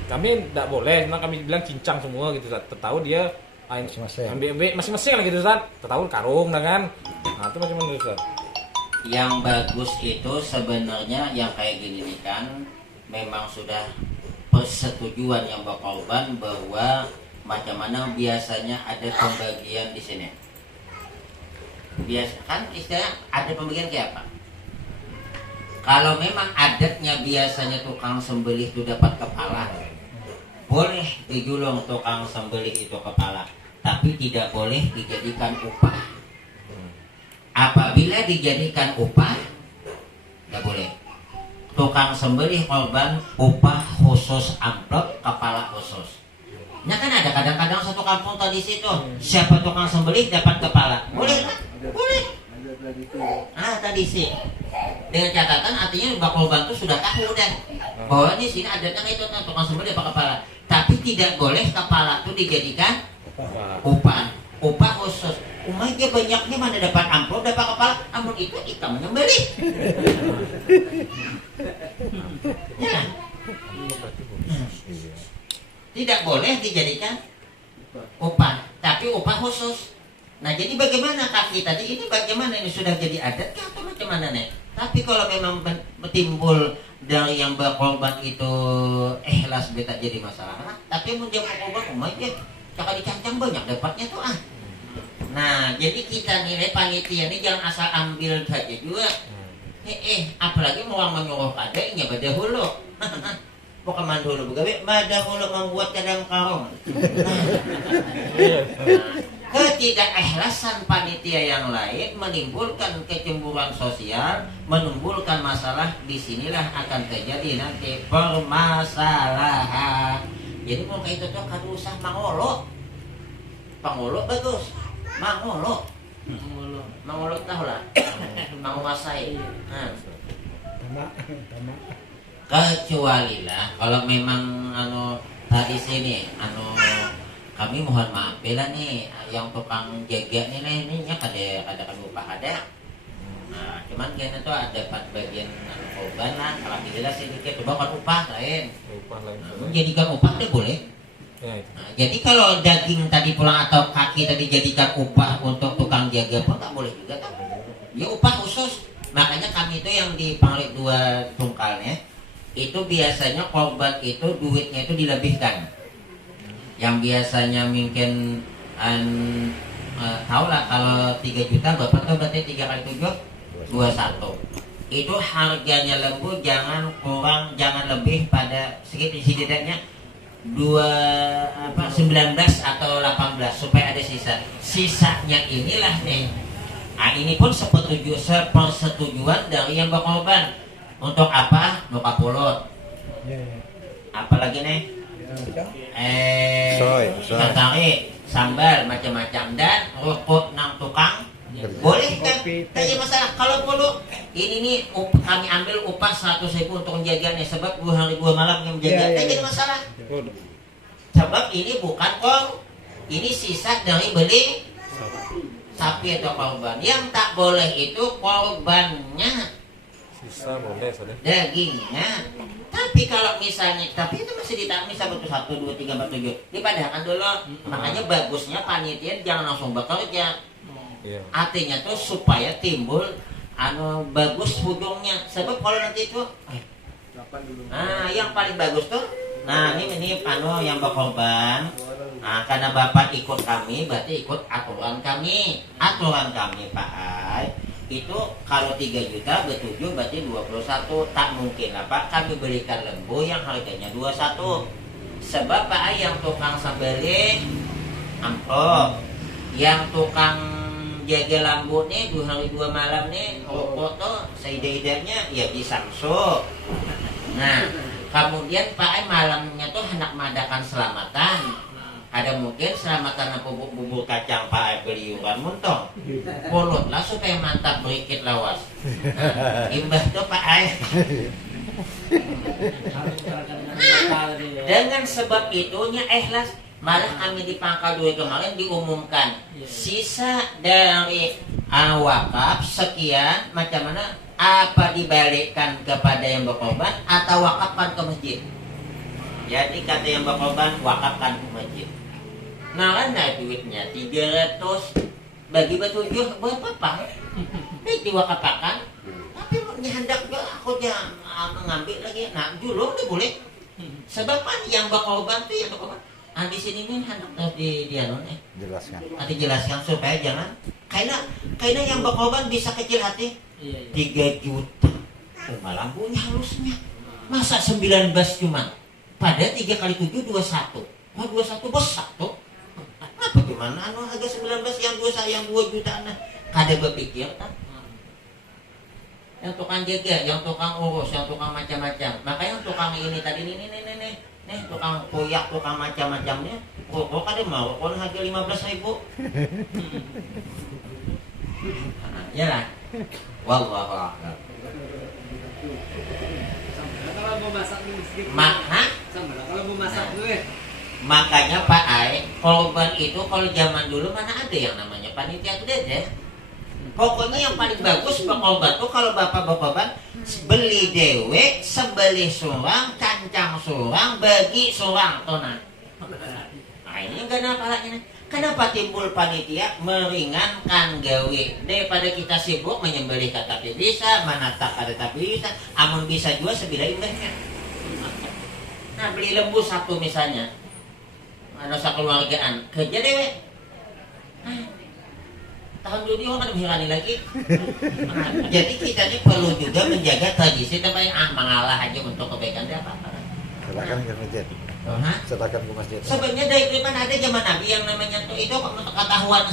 kami tidak boleh, memang kami bilang cincang semua gitu Ustaz. Tertahu dia ambil masing-masing lah gitu Ustaz. Tertahu karung dengan. Nah, itu macam-macam Ustaz. Yang bagus itu sebenarnya yang kayak gini nih kan memang sudah persetujuan yang berkorban bahwa macam mana biasanya ada pembagian di sini. Biasa kan istilahnya ada pembagian kayak apa? Kalau memang adatnya biasanya tukang sembelih itu dapat kepala, boleh dijulung tukang sembelih itu kepala, tapi tidak boleh dijadikan upah. Apabila dijadikan upah, tidak boleh. Tukang sembelih korban upah khusus amplop kepala khusus. Nah kan ada kadang-kadang satu kampung tradisi itu siapa tukang sembelih dapat kepala, boleh kan? Boleh. Tradisi. Dengan catatan artinya korban itu sudah tahu dan bahwa di sini adatnya itu tukang sembelih dapat kepala. Tapi tidak boleh kepala itu dijadikan upah khusus. Dia banyaknya mana dapat amplop dapat kepala, namun itu ikan menyembelih. Ya. Tidak boleh dijadikan upah, tapi upah khusus. Nah jadi bagaimana kaki tadi ini bagaimana ini sudah jadi adat atau macam mana nih? Tapi kalau memang timbul dari yang berkorban itu ikhlas beta jadi masalah. Tapi mau dia berkorban ya cakap dicancang banyak dapatnya tuh Nah jadi kita nilai panitia ini jangan asal ambil saja juga. Apalagi mau menyuruh adanya pada hulu. Bukan mandulu begawe, pada hulu membuat kadang karung. Ketidakikhlasan panitia yang lain menimbulkan kecemburuan sosial, menimbulkan masalah. Disinilah akan terjadi nanti permasalahan. Jadi mau kayak itu tuh kada usah mangolo. Pangolo bagus, mangolo tahu lah, manguasai. Kecuali lah kalau memang tadi sini kami mohon maaf bela nih yang tukang jaga nih kada upah ada. Nah cuman kayaknya tuh ada bagian korban lah kalau tidak sedikit coba kan upah lain. Jadikan upah deh boleh. Nah, jadi kalau daging tadi pulang atau kaki tadi jadikan upah untuk tukang jaga pun tak boleh juga kan? Ya upah khusus. Makanya kami itu yang di Panglit 2 tungkalnya itu biasanya korban itu duitnya itu dilebihkan. Yang biasanya mungkin tahu lah kalau 3 juta berapa tuh berarti 3 kali 7 21. Itu harganya lembu jangan kurang jangan lebih pada sedikitnya 19 atau 18 supaya ada sisanya inilah nih. Nah ini pun sepersetujuan dari yang berkorban. Untuk apa? Nuka pulut. Apalagi nih? Soy. Kacang, sambal, macam-macam, dan rukut nang tukang. Boleh kan? Tidak masalah. Kalau perlu ini nih kami ambil upah 100.000 untuk menjaganya sebab 2 hari 2 malam yang menjaga. Tidak masalah. Sebab ini bukan ini sisa dari beli sapi atau korban. Yang tak boleh itu korbannya. Sisa boleh, saudara. Dagingnya. Tapi kalau misalnya, tapi itu masih ditangani 1, 2, 3, 4, 7. Dipadahkan dulu. Makanya bagusnya panitia jangan langsung bekerja. Iya. Artinya tuh supaya timbul bagus ujungnya. Sebab kalau nanti itu yang paling bagus tuh ini yang berkorban. Nah, karena Bapak ikut kami berarti ikut aturan kami. Aturan kami Pak Ai itu kalau 3 juta bertujuh berarti 21. Tak mungkin lah Pak kami berikan lembu yang harganya 21. Sebab Pak Ai yang tukang sambelin amplop, yang tukang jaga lambu nih 2 hari 2 malam nih rokok tuh seida-idanya ya di Samsu. Nah kemudian Pak Ai malamnya tuh hendak mengadakan selamatan. Ada mungkin selamatan bubur kacang Pak Ai beliuran muntong pulut lah supaya mantap berikit lawas. Imbah tuh Pak Ai. Dengan sebab itunya ikhlas. Malah kami di Pangkal 2 kemarin diumumkan sisa dari wakaf sekian macam mana, apa dibalikkan kepada yang berkorban atau wakafkan ke masjid. Jadi kata yang berkorban wakafkan ke masjid. Nah kan duitnya 300 bagi bertujuh buat apa? Ini diwakafkan. Tapi hendak aku jangan mengambil lagi. Nah dulu udah boleh. Sebab kan yang berkorban tuh yang berkorban. Di sini nih hendak dijelaskan supaya jangan karena yang berkorban bisa kecil hati. 3 juta malah punya halusnya masa 19 cuma pada 3 kali 7 21. 21 besar tuh. Apa gimana harga 19 yang 2 juta kada berpikir kan? Yang tukang jaga, yang tukang urus, yang tukang macam-macam. Makanya yang tukang ini tadi nih tukang koyak, tukang macam-macamnya kok ada mau kon harga 15.000. Ya lah. Wallahu a'lam. Kalau mau masak kalau mau masak gue. Makanya Pak Ai, korban itu kalau zaman dulu mana ada yang namanya panitia gede deh. Pokoknya yang paling bagus korban tuh kalau bapak berkorban beli dewe, sembelih surang, cancang surang, bagi surang tona. Nah ini gak ada apalagi. Kenapa timbul panitia meringankan gawe daripada kita sibuk menyembelih tapi bisa, manatak tapi bisa, amun bisa juga sebila imbahnya. Nah beli lembu 1 misalnya, ada kekeluargaan kerja dewe. Tahun dulu dia kan berani lagi. Jadi kita ini perlu juga menjaga tradisi tapi mengalah aja untuk kebaikan dia apa-apa. Silakan ke masjid. Silakan ke masjid. Sebenarnya dari mana ada zaman Nabi yang namanya tuh itu ketahuan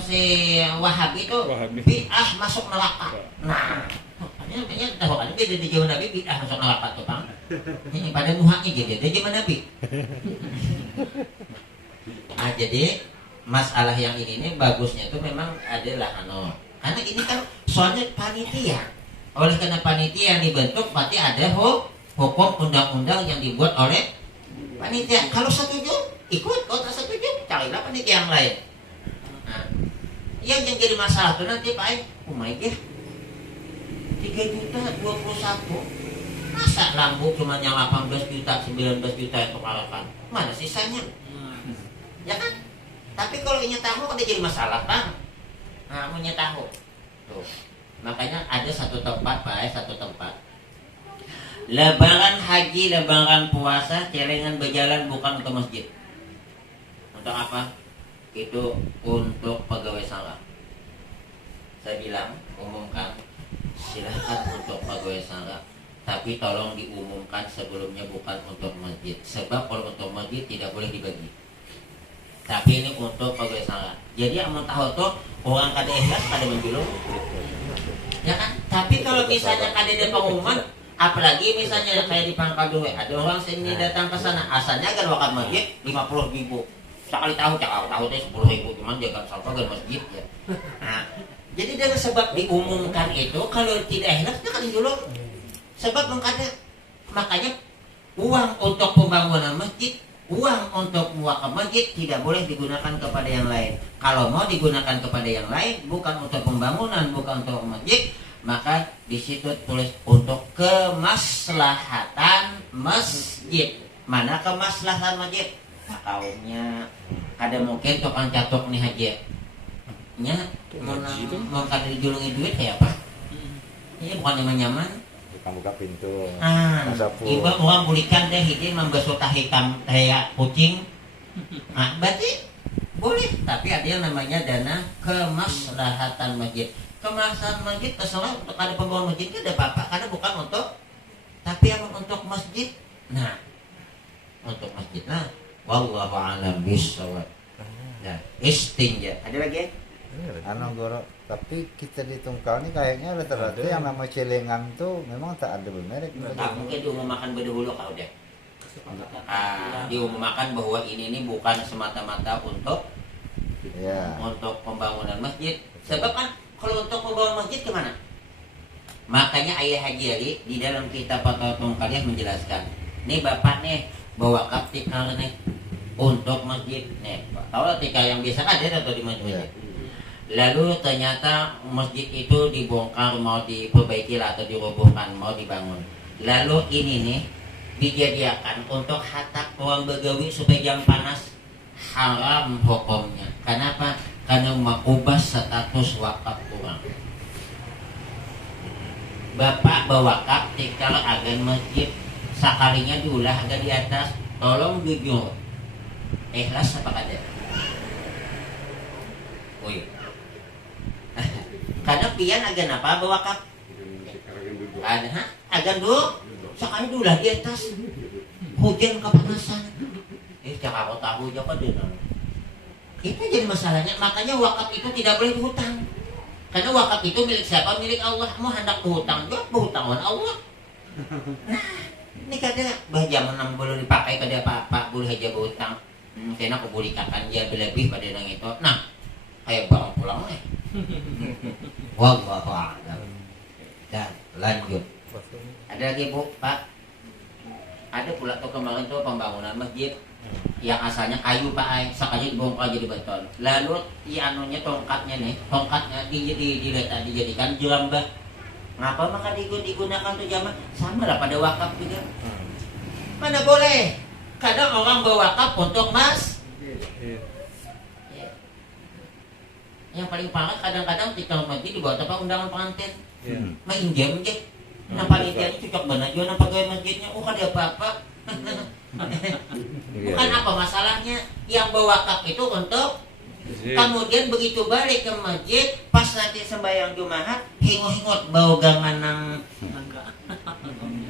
si Wahabi itu bid'ah masuk neraka. Nah, makanya tahu kan beda di zaman Nabi bid'ah masuk neraka tuh Bang. Ini pada nuhaknya jadi di zaman Nabi. Jadi masalah yang ini bagusnya itu memang adalah karena ini kan soalnya panitia. Oleh karena panitia yang dibentuk berarti ada hukum undang-undang yang dibuat oleh panitia. Kalau setuju ikut, kalau tak setuju carilah panitia yang lain. Nah, yang jadi masalah itu nanti Pak my god 3 juta 21 masa lambu cuma yang 18 juta 19 juta yang kepalakan mana sisanya ya kan. Tapi kalau ini tahu kan jadi masalah Bang. Nah, punya tahu. Tuh. Makanya ada satu tempat Pak, satu tempat. Lebaran haji, lebaran puasa, celengan berjalan bukan untuk masjid. Untuk apa? Itu untuk pegawai salah. Saya bilang, umumkan silahkan untuk pegawai salah. tapi tolong diumumkan sebelumnya bukan untuk masjid. Sebab kalau untuk masjid tidak boleh dibagi. Tapi ini untuk pegawai salah. Jadi yang mau tahu tuh orang kada ikhlas kada menjulung. Ya kan? Tapi kalau misalnya kada ada pengumuman, apalagi misalnya kayak di Pangkal Dua, ada orang sini datang ke sana, asalnya kan wakaf masjid 50.000. Sekali tahu teh 10.000, cuman jaga salto ke masjid ya. Nah, jadi dengan sebab diumumkan itu kalau tidak ikhlas dia kan menjulung. Sebab makanya uang untuk pembangunan masjid, uang untuk wakaf masjid tidak boleh digunakan kepada yang lain. Kalau mau digunakan kepada yang lain, bukan untuk pembangunan, bukan untuk masjid, maka di situ tulis untuk kemaslahatan masjid. Mana kemaslahatan masjid? Nah, kaumnya ada mungkin tukang catok nih haji. Nya mau kada dijulungi duit kayak apa? Ini bukan nyaman. Buka pintu. Iba orang bulikan deh ini membasuh tahi kucing. Nah, berarti boleh, tapi ada yang namanya dana kemaslahatan masjid. Kemaslahatan masjid terserah untuk ada pembangunan masjid itu ada apa-apa karena bukan untuk, tapi yang untuk masjid. Nah, untuk masjid. Nah, wallahu a'lam bishawab. Nah, istinja. Ada lagi? Goro, tapi kita di Tungkal ini kayaknya rata-rata yang nama celengan tuh memang tak ada bermerek. Tak mungkin diumumkan berdahulu kalau deh. Diumumkan bahwa ini bukan semata-mata untuk untuk pembangunan masjid. Sebab kan kalau untuk pembangunan masjid kemana? Makanya Ayah Haji Ali di dalam kitab Fatwa Tungkaliah menjelaskan. Nih bapak nih bawa wakaf tikar nih untuk masjid nih. Tahu lah tikar yang biasa ada atau di masjid. Lalu ternyata masjid itu dibongkar, mau diperbaiki atau dirobohkan, mau dibangun. Lalu ini nih dijadikan untuk hatak ruang begawi supaya jam panas, haram hukumnya. Kenapa? Karena mengubah status wakaf kurang. Bapak bewakaf tikar agen masjid, sekalinya diulah agak di atas, tolong jujur, ikhlas apa kada? Woi. Karena pian agan apa bewakaf? Ada agan dulu, sekali dulu lah di atas. Hujan kepanasan. Cakap aku tahu aja pada. Itu jadi masalahnya. Makanya wakaf itu tidak boleh dihutang. Karena wakaf itu milik siapa? Milik Allah. Mau hendak berhutang juga berhutangan Allah. Nah, ini kada bahaya menang boleh dipakai kada apa-apa, boleh aja berhutang. Karena aku boleh kakan dia lebih pada yang itu. Nah, kayak barang pulang nih. Wallahu a'lam. Dan lanjut. Ada lagi Bu, Pak? Ada pula tuh kemarin tuh pembangunan masjid yang asalnya kayu Pak Ay, sakanya dibongkar jadi beton. Lalu anunya tongkatnya dijadikan jelambah. Ngapa maka digunakan tuh zaman? Sama lah pada wakaf juga. Mana boleh? Kadang orang berwakaf untuk yang paling parah kadang-kadang tikar masjid dibuat apa undangan pengantin. Main game aja. Kenapa dia cocok banget juga nampak gaya masjidnya? Oh kada apa-apa. Bukan apa masalahnya. Yang berwakaf itu untuk kemudian begitu balik ke masjid, pas nanti sembahyang Jumat, hingot-hingot bau gangan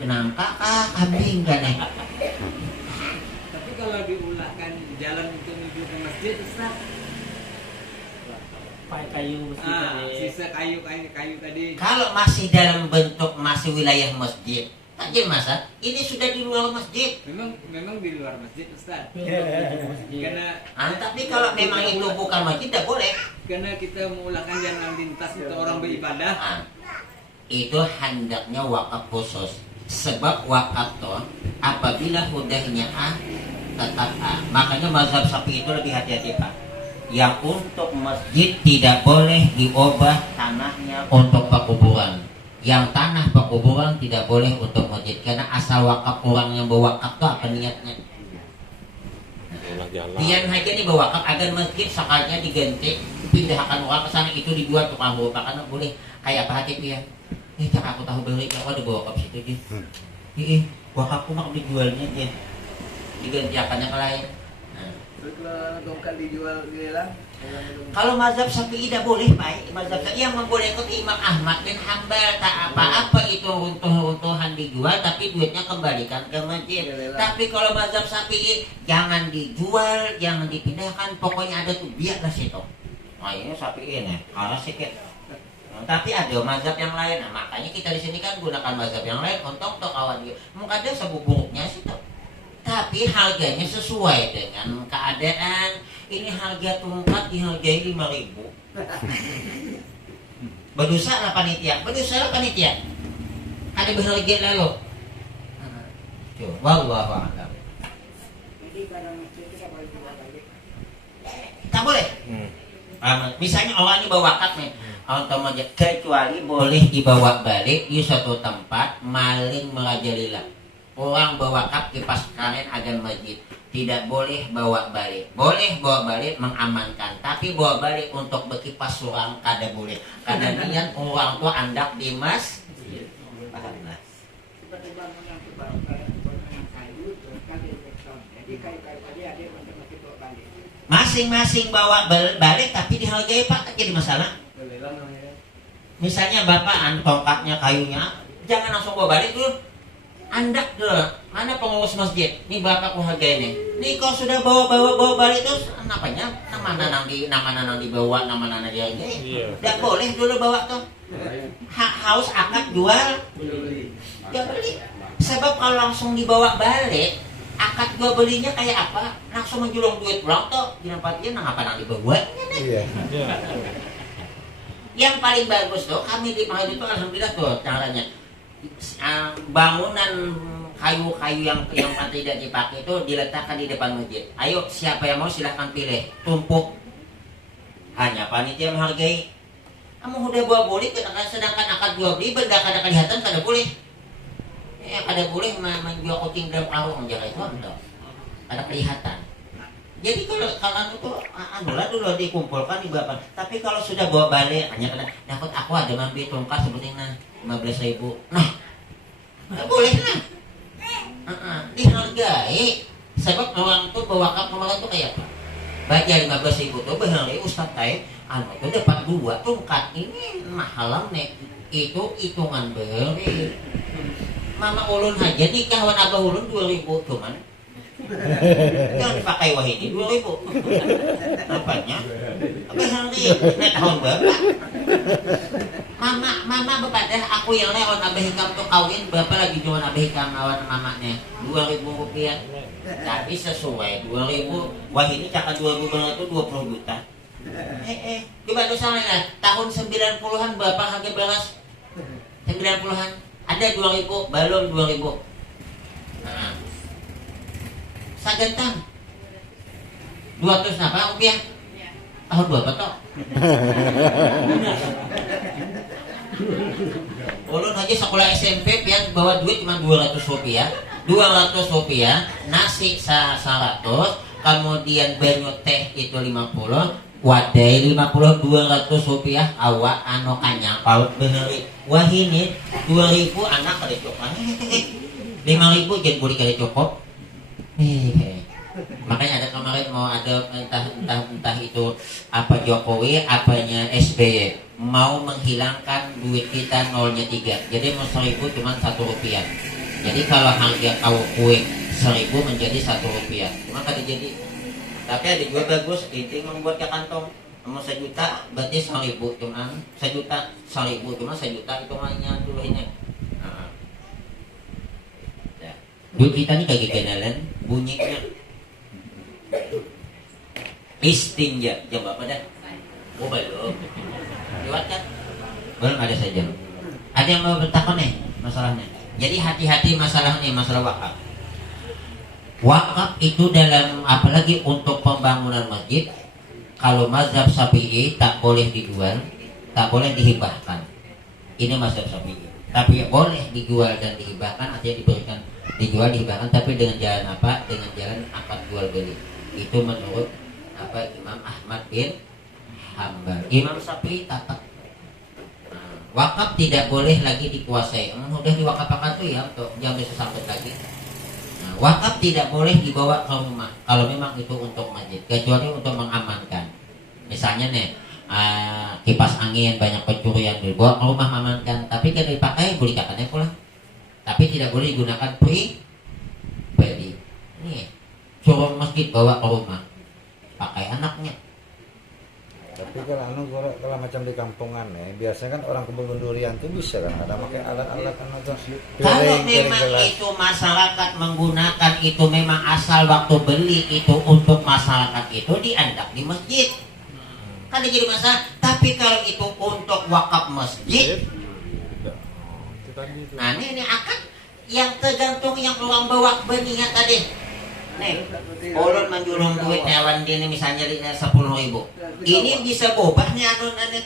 nangka kambing kan ya. Tapi kalau diulahkan jalan untuk menuju ke masjid, Ustaz, kayu sisa kayu tadi. Kalau masih dalam bentuk masih wilayah masjid, tak jadi masa. Ini sudah di luar masjid. Memang di luar masjid, Ustaz. Karena tapi kalau memang itu bukan masjid, tidak boleh. Karena kita mengulahkan jalan lintas untuk orang beribadah. Itu hendaknya wakaf khusus. Sebab wakaf tuh apabila hudahnya tetap makanya mazhab Syafi'i itu lebih hati-hati Pak. Yang untuk masjid tidak boleh diubah tanahnya untuk pekuburan. Yang tanah pekuburan tidak boleh untuk masjid. Karena asal wakaf orang yang berwakaf itu apa niatnya? Pian haja nih berwakaf agar masjid sakalnya diganti, pindahkan orang ke sana itu dijual tukang berwakaf karena boleh. Kayak apa hati pian? Cak aku tahu beli kalau ada berwakaf situ dia. Wakafku mak dijualnya dia. Digantiakannya ke lain. Terus kalau tongkat dijual lelang, Kalau mazhab Syafi'i tidak boleh, Pak. Mazhab Syafi'i yang membolehkan Imam Ahmad bin Hambal, tak apa-apa itu runtuhan dijual, tapi duitnya kembalikan ke masjid. Tapi kalau mazhab Syafi'i jangan dijual, jangan dipindahkan, pokoknya ada tuh biarlah situ. Nah ini Syafi'i nih, kalah sedikit. Tapi ada mazhab yang lain, nah, makanya kita di sini kan gunakan mazhab yang lain untuk kawan dia. Mungkin ada sebuburuknya situ. Tapi harganya sesuai dengan keadaan. Ini harga tongkat dihargai 5.000. Berdosa lah panitia. Ada berharga lalu. Wallahu a'lam. jadi barang masjid itu tak boleh dijual lagi. Tak boleh. Misalnya orang ini bawa wakaf nih, kecuali boleh dibawa balik di suatu tempat maling merajalela. Orang bawa wakaf kipas karet agan masjid, tidak boleh bawa balik. Boleh bawa balik mengamankan, tapi bawa balik untuk berkipas surang kada boleh. Karena niat orang tua andak di masjid. Paham lah. Seperti bangunan yang kayu terus kan di beton. Jadi kayu-kayu tadi ada yang masih bawa balik. Masing-masing bawa balik tapi dihargai Pak, jadi masalah. Lelang namanya. Misalnya bapak tongkatnya kayunya, jangan langsung bawa balik dulu. Andak dulu, mana pengurus masjid? Nih bapak ku hargai nih. Nih kau sudah bawa balik terus, napanya? Nama nang dibawa, nama nang dihargai. Tidak boleh dulu bawa tuh. Haus akad jual, gak beli. Sebab kalau langsung dibawa balik, akad jual belinya kayak apa? Langsung menjulung duit pulang tuh. Dinapatnya nang apa nang dibawa? Iya. Yang paling bagus tuh kami di Mahal itu alhamdulillah tuh caranya. Bangunan kayu-kayu yang tidak dipakai itu diletakkan di depan masjid. Ayo siapa yang mau silahkan pilih, tumpuk. Hanya panitia menghargai. Kamu udah bawa boleh, sedangkan akad jual beli benda kada kelihatan kada boleh. Kada boleh menjual kucing dalam karung jaga itu enggak. Kada kelihatan. Jadi kalau itu anulah dulu dikumpulkan di bapak. Tapi kalau sudah bawa balik hanya kena dapat aku ada ngambil tongkat sebetulnya 15.000. Nah, nggak boleh nah. Dihargai. Sebab orang tuh bawa wakaf kemarin tuh kayak apa? Baca 15.000 tuh berhargai Ustaz Taib. Anu itu dapat 2 tongkat ini mahalam nih. Itu hitungan beri. Mama ulun aja nikah wan abah ulun 2.000 cuman. Jangan dipakai wah ini 2.000. Apanya? Apa hari? Nah tahun berapa? Mama bepadah aku yang lewat abah hikam tuh kawin bapak lagi jualan abah hikam lawan mamanya 2.000 rupiah. Tapi sesuai 2.000. Wah ini cakap 2.000 banget tuh 20 juta. Coba tuh sama ya. Tahun 90-an bapak harga beras 90-an ada 2.000 balon 2.000. Nah. Sagentang 200 napa rupiah tahun berapa toh? Ulun aja sekolah SMP pian bawa duit cuma 200 rupiah 200 rupiah nasi 100 kemudian banyu teh itu 50 wadai 50 200 rupiah awak anu kanyang paut beneri wah ini 2.000 anak kada cukup 5.000 jadi boleh kada cukup. Makanya ada kemarin mau ada entah itu apa Jokowi apanya SBY mau menghilangkan duit kita 0,3 jadi mau 1.000 cuma 1 rupiah. Jadi kalau harga kau kue 1.000 menjadi 1 rupiah cuma kada jadi. Tapi ada juga bagus inting membuat ke kantong mau 1 juta berarti 1.000 cuma 1 juta 1.000 cuma 1 juta hitungannya dulu ini. Duit kita nih kayak kenalan bunyinya istinja jam apa dah? Oh belum lewat kan? Belum ada saja. Ada yang mau bertakon nih masalahnya. Jadi hati-hati masalah nih masalah wakaf. Wakaf itu dalam apalagi untuk pembangunan masjid kalau mazhab Syafi'i tak boleh dijual, tak boleh dihibahkan. Ini mazhab Syafi'i. Tapi boleh dijual dan dihibahkan artinya diberikan dijual dihibahkan tapi dengan jalan apa? Dengan jalan akad jual beli. Itu menurut apa Imam Ahmad bin Hambal. Imam Syafi'i tak. Wakaf tidak boleh lagi dikuasai. Udah diwakafkan tuh ya untuk jangan bisa sambut lagi. wakaf tidak boleh dibawa ke rumah kalau memang itu untuk masjid, kecuali untuk mengamankan. Misalnya nih, kipas angin banyak pencurian dibawa ke rumah mengamankan, tapi kan dipakai boleh katanya pulang. Tapi tidak boleh digunakan pribadi. Nih, suruh masjid bawa ke rumah, pakai anaknya. Tapi kalau macam di kampungan nih, biasanya kan orang kebun durian tuh bisa kan ada pakai alat-alat atau Kalau memang itu masyarakat menggunakan itu memang asal waktu beli itu untuk masyarakat itu diandak di masjid. Kan jadi masalah. Tapi kalau itu untuk wakaf masjid, nah ini akan yang tergantung yang orang bawa berniat tadi. Nih, ulun menjulung duit hewan ini misalnya 10.000. Ini bisa berubah nih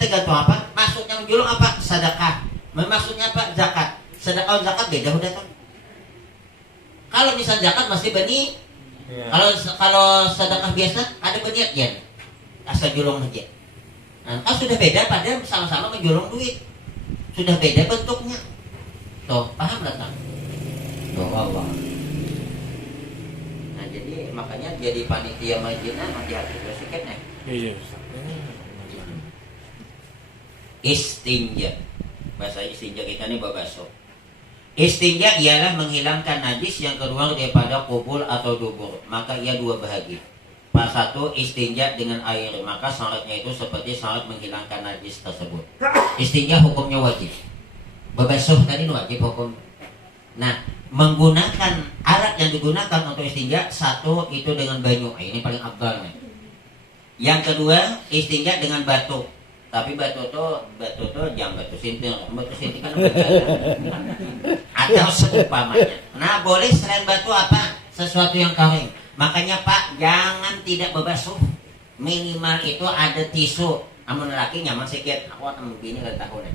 tergantung apa? Maksudnya menjulung apa? Sedekah. Maksudnya apa? Zakat. Sedekah zakat beda udah tuh. Kalau misal zakat masih benih. Kalau sedekah biasa ada berniat ya. Asal julung aja. Nah, sudah beda padahal sama-sama menjulung duit. Sudah beda bentuknya. Tuh, paham enggak, Kang? Tuh, Allah. Jadi makanya jadi panitia masjidnya hati-hati sedikit nih. Iya. Istinja. Bahasa istinja kita ini babasok. Istinja ialah menghilangkan najis yang keluar daripada kubul atau dubur. Maka ia dua bahagi. Satu, istinja dengan air. Maka syaratnya itu seperti syarat menghilangkan najis tersebut. Istinja hukumnya wajib. Babasok tadi wajib hukum. Nah, menggunakan alat yang digunakan untuk istinja, satu itu dengan banyu, ini paling abdal nih. Yang kedua istinja dengan batu, tapi batu tuh jangan batu sintir kan atau seumpamanya. Nah boleh selain batu apa? Sesuatu yang kering. Makanya Pak jangan tidak berbasuh, minimal itu ada tisu. Amun laki nyaman sedikit, aku akan begini kali tahunnya.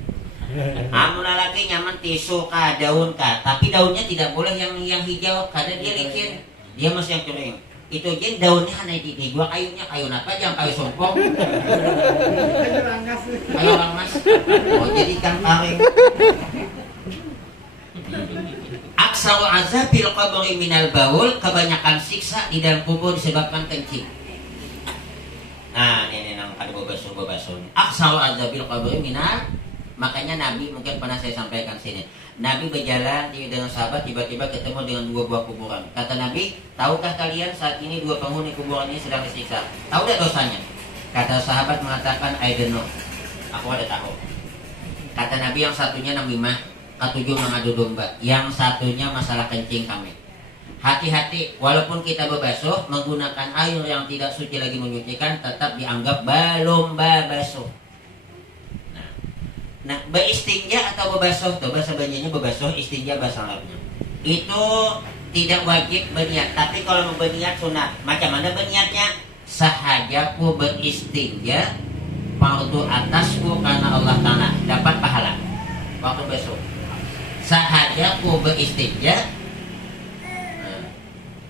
Amun laki nyaman tisu kah daun kah, tapi daunnya tidak boleh yang hijau karena dia licin, dia masih yang kering. Itu jen daunnya hanya dijual kayunya, kayu apa jangan kayu sompong, kayu rangas. Oh jadi ikan paring. Aksaru azabil qabri minal baul, kebanyakan siksa di dalam kubur disebabkan kencing. Nah ini nang ada bebasun. Aksaru azabil qabri minal. Makanya Nabi mungkin pernah saya sampaikan sini. Nabi berjalan dengan sahabat tiba-tiba ketemu dengan dua buah kuburan. Kata Nabi, tahukah kalian saat ini dua penghuni kuburan ini sedang disiksa? Tahu tidak dosanya? Kata sahabat mengatakan, I don't know. Aku ada tahu. Kata Nabi yang satunya namimah, ketujuh mengadu domba. Yang satunya masalah kencing kami. Hati-hati, walaupun kita berbasuh menggunakan air yang tidak suci lagi menyucikan, tetap dianggap belum berbasuh. Nah, beristinja atau berbasuh tuh bahasa Banjarnya berbasuh, istinja bahasa Arabnya. Itu tidak wajib berniat, tapi kalau mau berniat sunat. Macam mana berniatnya? Sahajaku beristinja, fardu atasku karena Allah Ta'ala, dapat pahala waktu basuh. Sahajaku beristinja,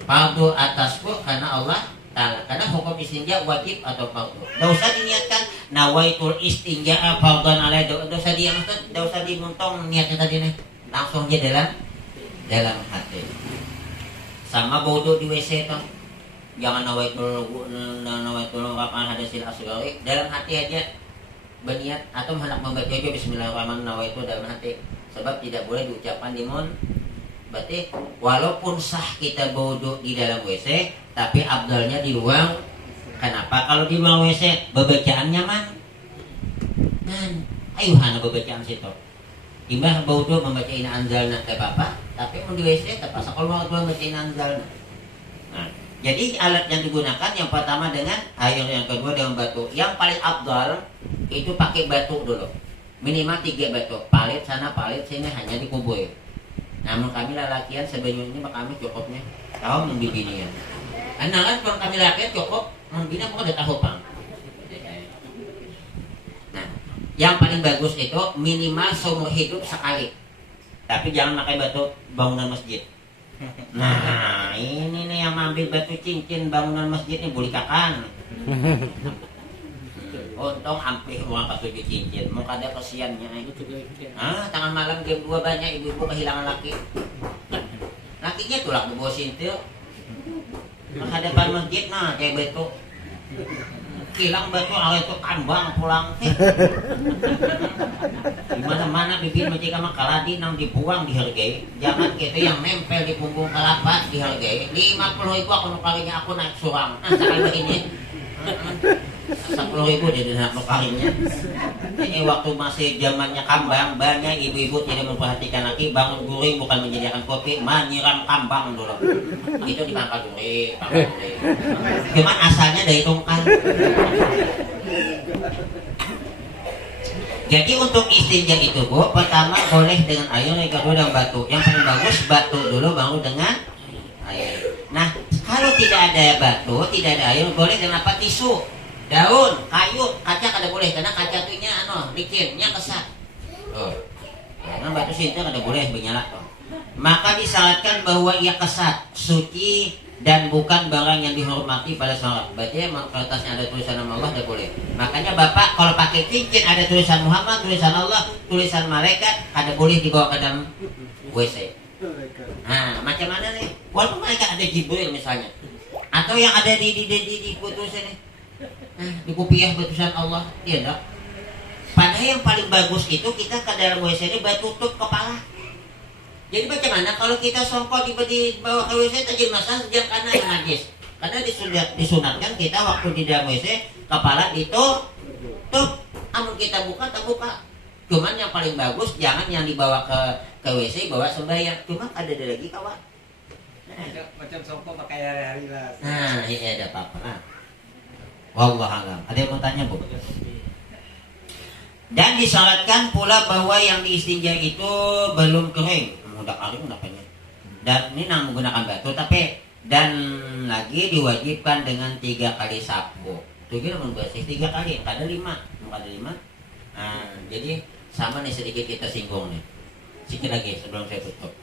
fardu atasku karena Allah Ta'ala. Karena hukum istinja wajib atau fardu. Tidak usah diniatkan nawaitul istinja fardhan alai. Tidak usah tidak usah dimuntong niatnya tadi nih. Langsung aja dalam hati. Sama bodoh di WC tuh. Jangan nawaitul kapan hadasil asghari. Dalam hati aja berniat atau hendak membaca aja bismillahirrahmanirrahim nawaitul dalam hati. Sebab tidak boleh diucapkan di mulut. Berarti walaupun sah kita bodoh di dalam WC, tapi abdalnya di ruang. Kenapa? Kalau di ruang WC bebacaan nyaman. Ayo hana bebacaan situ. Timbang bodoh membaca ina anzalna teh apa? Tapi mau di WC terpaksa kalau mau membaca ina anzalna. Nah, jadi alat yang digunakan yang pertama dengan air, yang kedua dengan batu. Yang paling abdal itu pakai batu dulu. Minimal 3 batu. Palit sana, palit sini, hanya dikubur. Namun kami lalakian sebenarnya kami cukupnya tahu membibinian. Anak kan kalau kami lalakian cukup membina pun udah tahu pang. Nah, yang paling bagus itu minimal seumur hidup sekali. Tapi jangan pakai batu bangunan masjid. Nah, ini nih yang ambil batu cincin bangunan masjid ini boleh kakan. Untung hampir uang 7 cincin. Mau kada kesiannya. Tangan malam jam 2 banyak ibu-ibu kehilangan laki. kakinya tulak di bawah sintil. Menghadapan masjid nah kayak beto. Kilang batu awet itu kambang pulang. Di mana-mana bikin masjid sama kaladi nang dibuang dihargai. Jangan gitu yang nempel di punggung kelapa dihargai. 50.000 aku nukarinya aku naik surang. Nah sekali begini. 10.000 dia nak nukarinya. Ini waktu masih zamannya kambang, banyak ibu-ibu tidak memperhatikan lagi bangun guring bukan menyediakan kopi, menyiram kambang dulu. Itu di pangkal guring. Cuman asalnya dari tungkal. Jadi untuk istinja itu Bu, pertama boleh dengan air, yang kedua dengan batu. Yang paling bagus batu dulu baru dengan air. Nah, kalau tidak ada batu, tidak ada air, boleh dengan apa? Tisu. Daun, kayu, kaca kada boleh karena kaca tuh nya licin, nya kesat. Tuh. Karena batu sinter kada boleh menyala tuh. Maka disyaratkan bahwa ia kesat, suci dan bukan barang yang dihormati pada sholat. Berarti kertasnya ada tulisan nama Allah, tidak boleh. Makanya Bapak kalau pakai cincin ada tulisan Muhammad, tulisan Allah, tulisan malaikat, kada boleh dibawa ke dalam WC. Nah, macam mana nih? Walaupun mereka ada Jibril misalnya, atau yang ada di putus ini. Nah, di kopiah batusan Allah, tidak. Padahal yang paling bagus itu kita ke dalam WC ini tutup kepala. Jadi bagaimana kalau kita songkok di bawah ke WC tajil masalah sejam kanan yang najis. Karena disunatkan kita waktu di dalam WC kepala itu tutup. Amun kita buka tak buka. Cuman yang paling bagus jangan yang dibawa ke WC bawa sembahyang. Cuma ada lagi kawan. Macam songkok pakai hari-hari lah. Nah, ini ada apa-apa. Wallahualam. Ada yang mau tanya Bu? Dan disyaratkan pula bahwa yang diistinja itu belum kering. Udah kering apanya? Dan ini nang menggunakan batu tapi dan lagi diwajibkan dengan 3 kali sapu. Itu kira membersih 3 kali, ada 5. Ada 5. Nah, jadi sama nih sedikit kita singgung nih. Sedikit lagi sebelum saya tutup.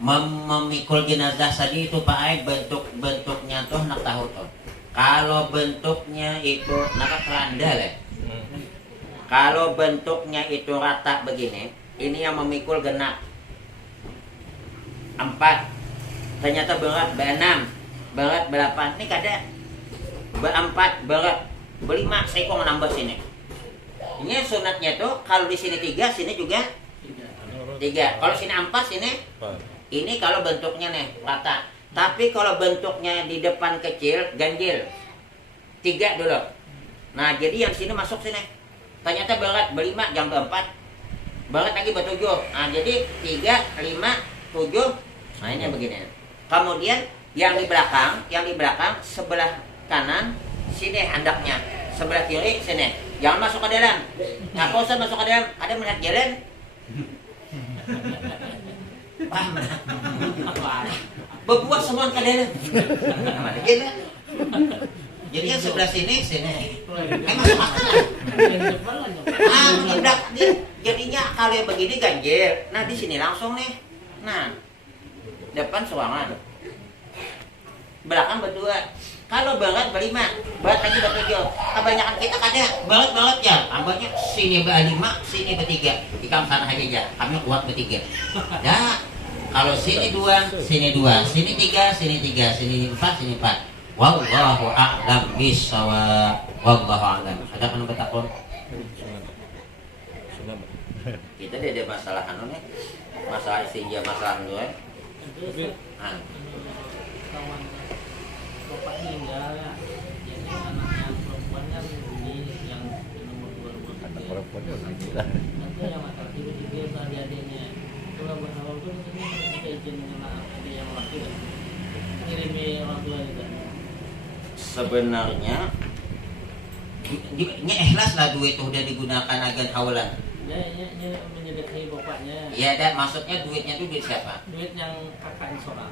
Memikul jenazah tadi itu Pak Aib bentuknya tuh nak tahu tuh. Kalau bentuknya itu nak keranda lah. Kalau bentuknya itu rata begini, ini yang memikul genap 4. Ternyata berat 6, berat 8. Ini kada 4 berat 5 saya kok nambah sini. Ini sunatnya tuh kalau di sini 3, sini juga 3. Kalau sini 4, sini ini kalau bentuknya nih rata. Tapi kalau bentuknya di depan kecil, ganjil 3 dulu. Nah jadi yang sini masuk sini. Ternyata berat 5, jam 4. Berat lagi 7. Nah jadi 3, 5, 7. Nah ini begini. Kemudian yang di belakang sebelah kanan sini handaknya, sebelah kiri sini. Jangan masuk ke dalam. Nggak usah masuk ke dalam. Ada melihat jalan. Paham? Berbuat semua ke dalam. Jadi yang sebelah sini. Masuk akal. Udah jadinya kalau yang begini ganjil. Nah di sini langsung nih. Nah depan ruangan, belakang berdua. Kalau berat 5, berat lagi 7. Kebanyakan kita kada berat ya. Tambahnya sini 5, sini 3. Ikam sana aja. Kami kuat 3. Dah. Kalau sini 2, sini 2, sini 3, sini 3, sini 4, sini 4. Wallahu a'lam bishawab. Wallahu a'lam. Ada kan betakon? Kita ada masalah anu nih. Masalah istinja, masalah anu ya. Bapak meninggal ya, jadi anaknya perempuan kan ini yang nomor 2 anak perempuannya gila. Nanti yang masalah tiba-tiba tadi adanya kalau berhalau tuh ini kita izin dengan ada yang laki kan ngirimi orang tua juga. Sebenarnya ikhlas lah duit itu udah digunakan agen hawalan. Ya menyedekahi bapaknya. Iya, dan maksudnya duitnya itu duit siapa? Duit yang kakaknya seorang.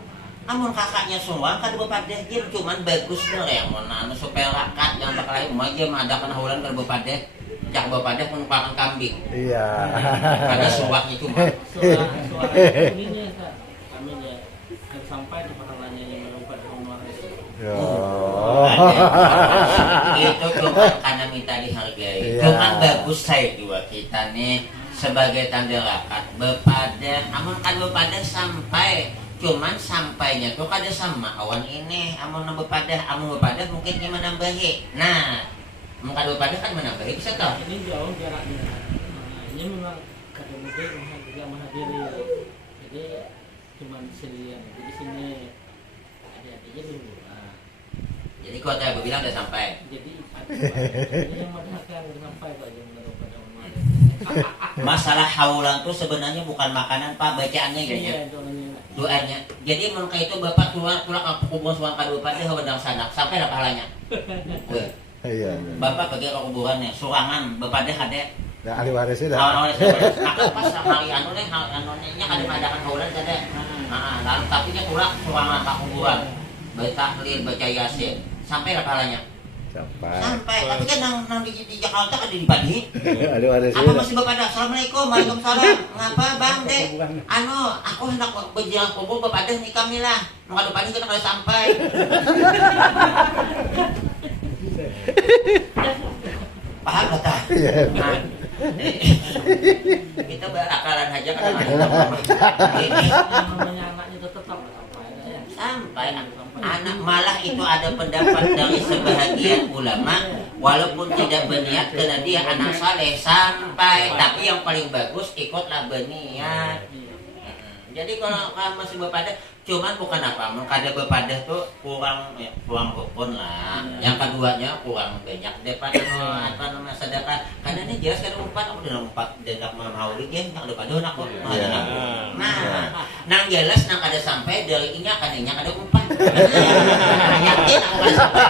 Amun kakaknya semua kan bapak deh dia cuman bagus deh yang mana supaya rakat yang bakal lain mau aja mengadakan hawalan kalau bapak deh jak bapak deh menumpahkan kambing. Iya. Ada suaknya cuma. Suara ininya kami ya sampai di pahalanya yang melompat rumah itu. Itu cuma karena minta dihargai. Cuman bagus saya juga kita nih sebagai tanda rakat bapak deh. Amun kan bapak deh sampai cuman sampainya tuh kada sama awan ini amun bepadah mungkin dia menambahi. Nah amun kada bepadah kan menambahi bisa toh. Ini jauh jaraknya. Nah, ini memang kada mudah juga menghadiri. Jadi cuman sendirian. Jadi sini adik-adiknya berdua. Jadi kota aku bilang udah sampai. Jadi ini yang madhakan sampai Pak jam pada umat. Masalah haulan tuh sebenarnya bukan makanan Pak, bacaannya gitu ya. Iya, Doanya. Jadi mun itu bapak tulang ke kubur suang kabupaten hewedang sanak sampai apa halanya? Weh. Iya. Bapak pergi ke kuburannya, surangan bapak deh ada. Nah, ahli warisnya dah. Awal-awal saya pas hari anu nya kada madakan haulan kada. Lalu tapi nya tulang surangan ke kuburan. Baca tahlil, baca yasin. Sampai apa halanya? Sampai. Tapi kan nang di Jakarta kan di Badi. Ahli warisnya. Apa masih bapak dah? Assalamualaikum, waalaikumsalam. Ngapa bang dek? Aku hendak berjalan kubur bapak deh nikah milah. Maka depan kita kalau sampai. Paham tak? Iya. Kita berakalan aja kan. namanya anaknya tetap Sampai anak malah itu ada pendapat dari sebahagian ulama walaupun tidak berniat karena dia anak saleh sampai, tapi yang paling bagus ikutlah berniat. Jadi kalau masih berpadah cuman bukan apa, kada berpadah tuh kurang rukun lah. Yang keduanya kurang banyak daripada apa namanya sedekah. Karena ini jelas kan umpat aku dalam umpat dendak maulid ya yang ada pada aku. Nah, nang jelas nang kada sampai dari inya kada umpat. Yakin aku kada sampai.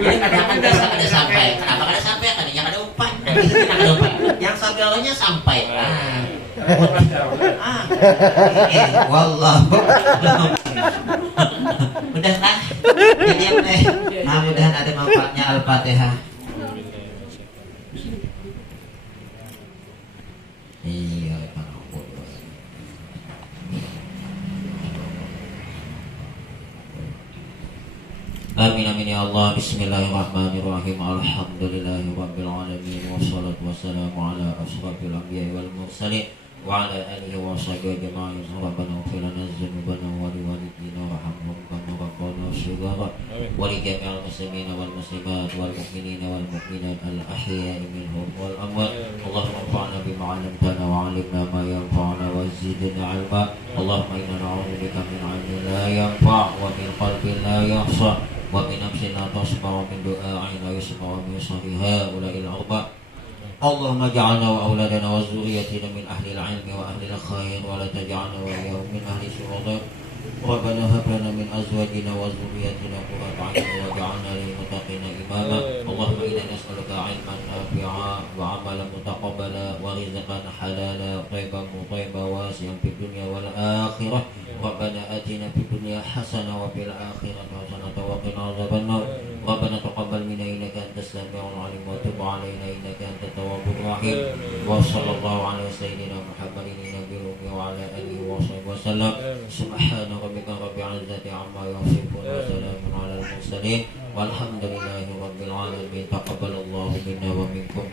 Jadi kadang biasa kada sampai. Kenapa kada sampai? Kadanya kada umpat. Nanti kita kada umpat. Yang sabalnya sampai. Wallah. Udah lah. Jadi mudah-mudahan ada manfaatnya Al-Fatihah. Iya, amin amin ya Allah. Bismillahirrahmanirrahim. Alhamdulillahirabbil alamin wassalatu wassalamu ala asyrafil anbiya'i wal mursalin wa ala alihi wa sahbihi ajma'in. Rabbana ighfir lana dzunubana wa liwalidina warhamhum kama rabbayana shighara wa li jami'il muslimina wal muslimat wal mu'minina wal mu'minat al ahya'i minhum wal amwat. Allahumma anfa'na bima 'allamtana wa 'allimna ma yanfa'una wa zidna 'ilma. Allahumma inna na'udzubika min 'ilmin la yanfa' wa min qalbin la yakhsha wa min nafsin la tasma wa min du'a'in la yusma wa min sahriha ula'il arba'. Allahumma ja'alna wa awladana wa zuriyatina min ahli al-ilmi wa ahli al-khair wa la taj'alna wa iyahum min ahli syurada. Rabbana hab lana min azwajina wa zurriyyatina qurrata a'yun waj'alna lil muttaqina imama. Allahumma inna nas'aluka 'ilman nafi'a wa 'amalan mutaqabbala wa rizqan halala thayyiban mutayyiban wasi'an fid dunya wal akhirah. Rabbana atina fid dunya hasanah wa fil akhirati hasanah wa qina adzabannar. Rabbana taqabbal minna innaka antas samiul 'alim wa tub 'alaina innaka antat tawwabur rahim. Wa sallallahu ala sayyidina Muhammadin nabiyil ummi wa ala alihi wa sahbihi wasallam. Subhana rabbika rabbil izzati amma yasifun wa salamun alal mursalin walhamdulillahi rabbil alamin. Taqabbalallahu minna wa minkum.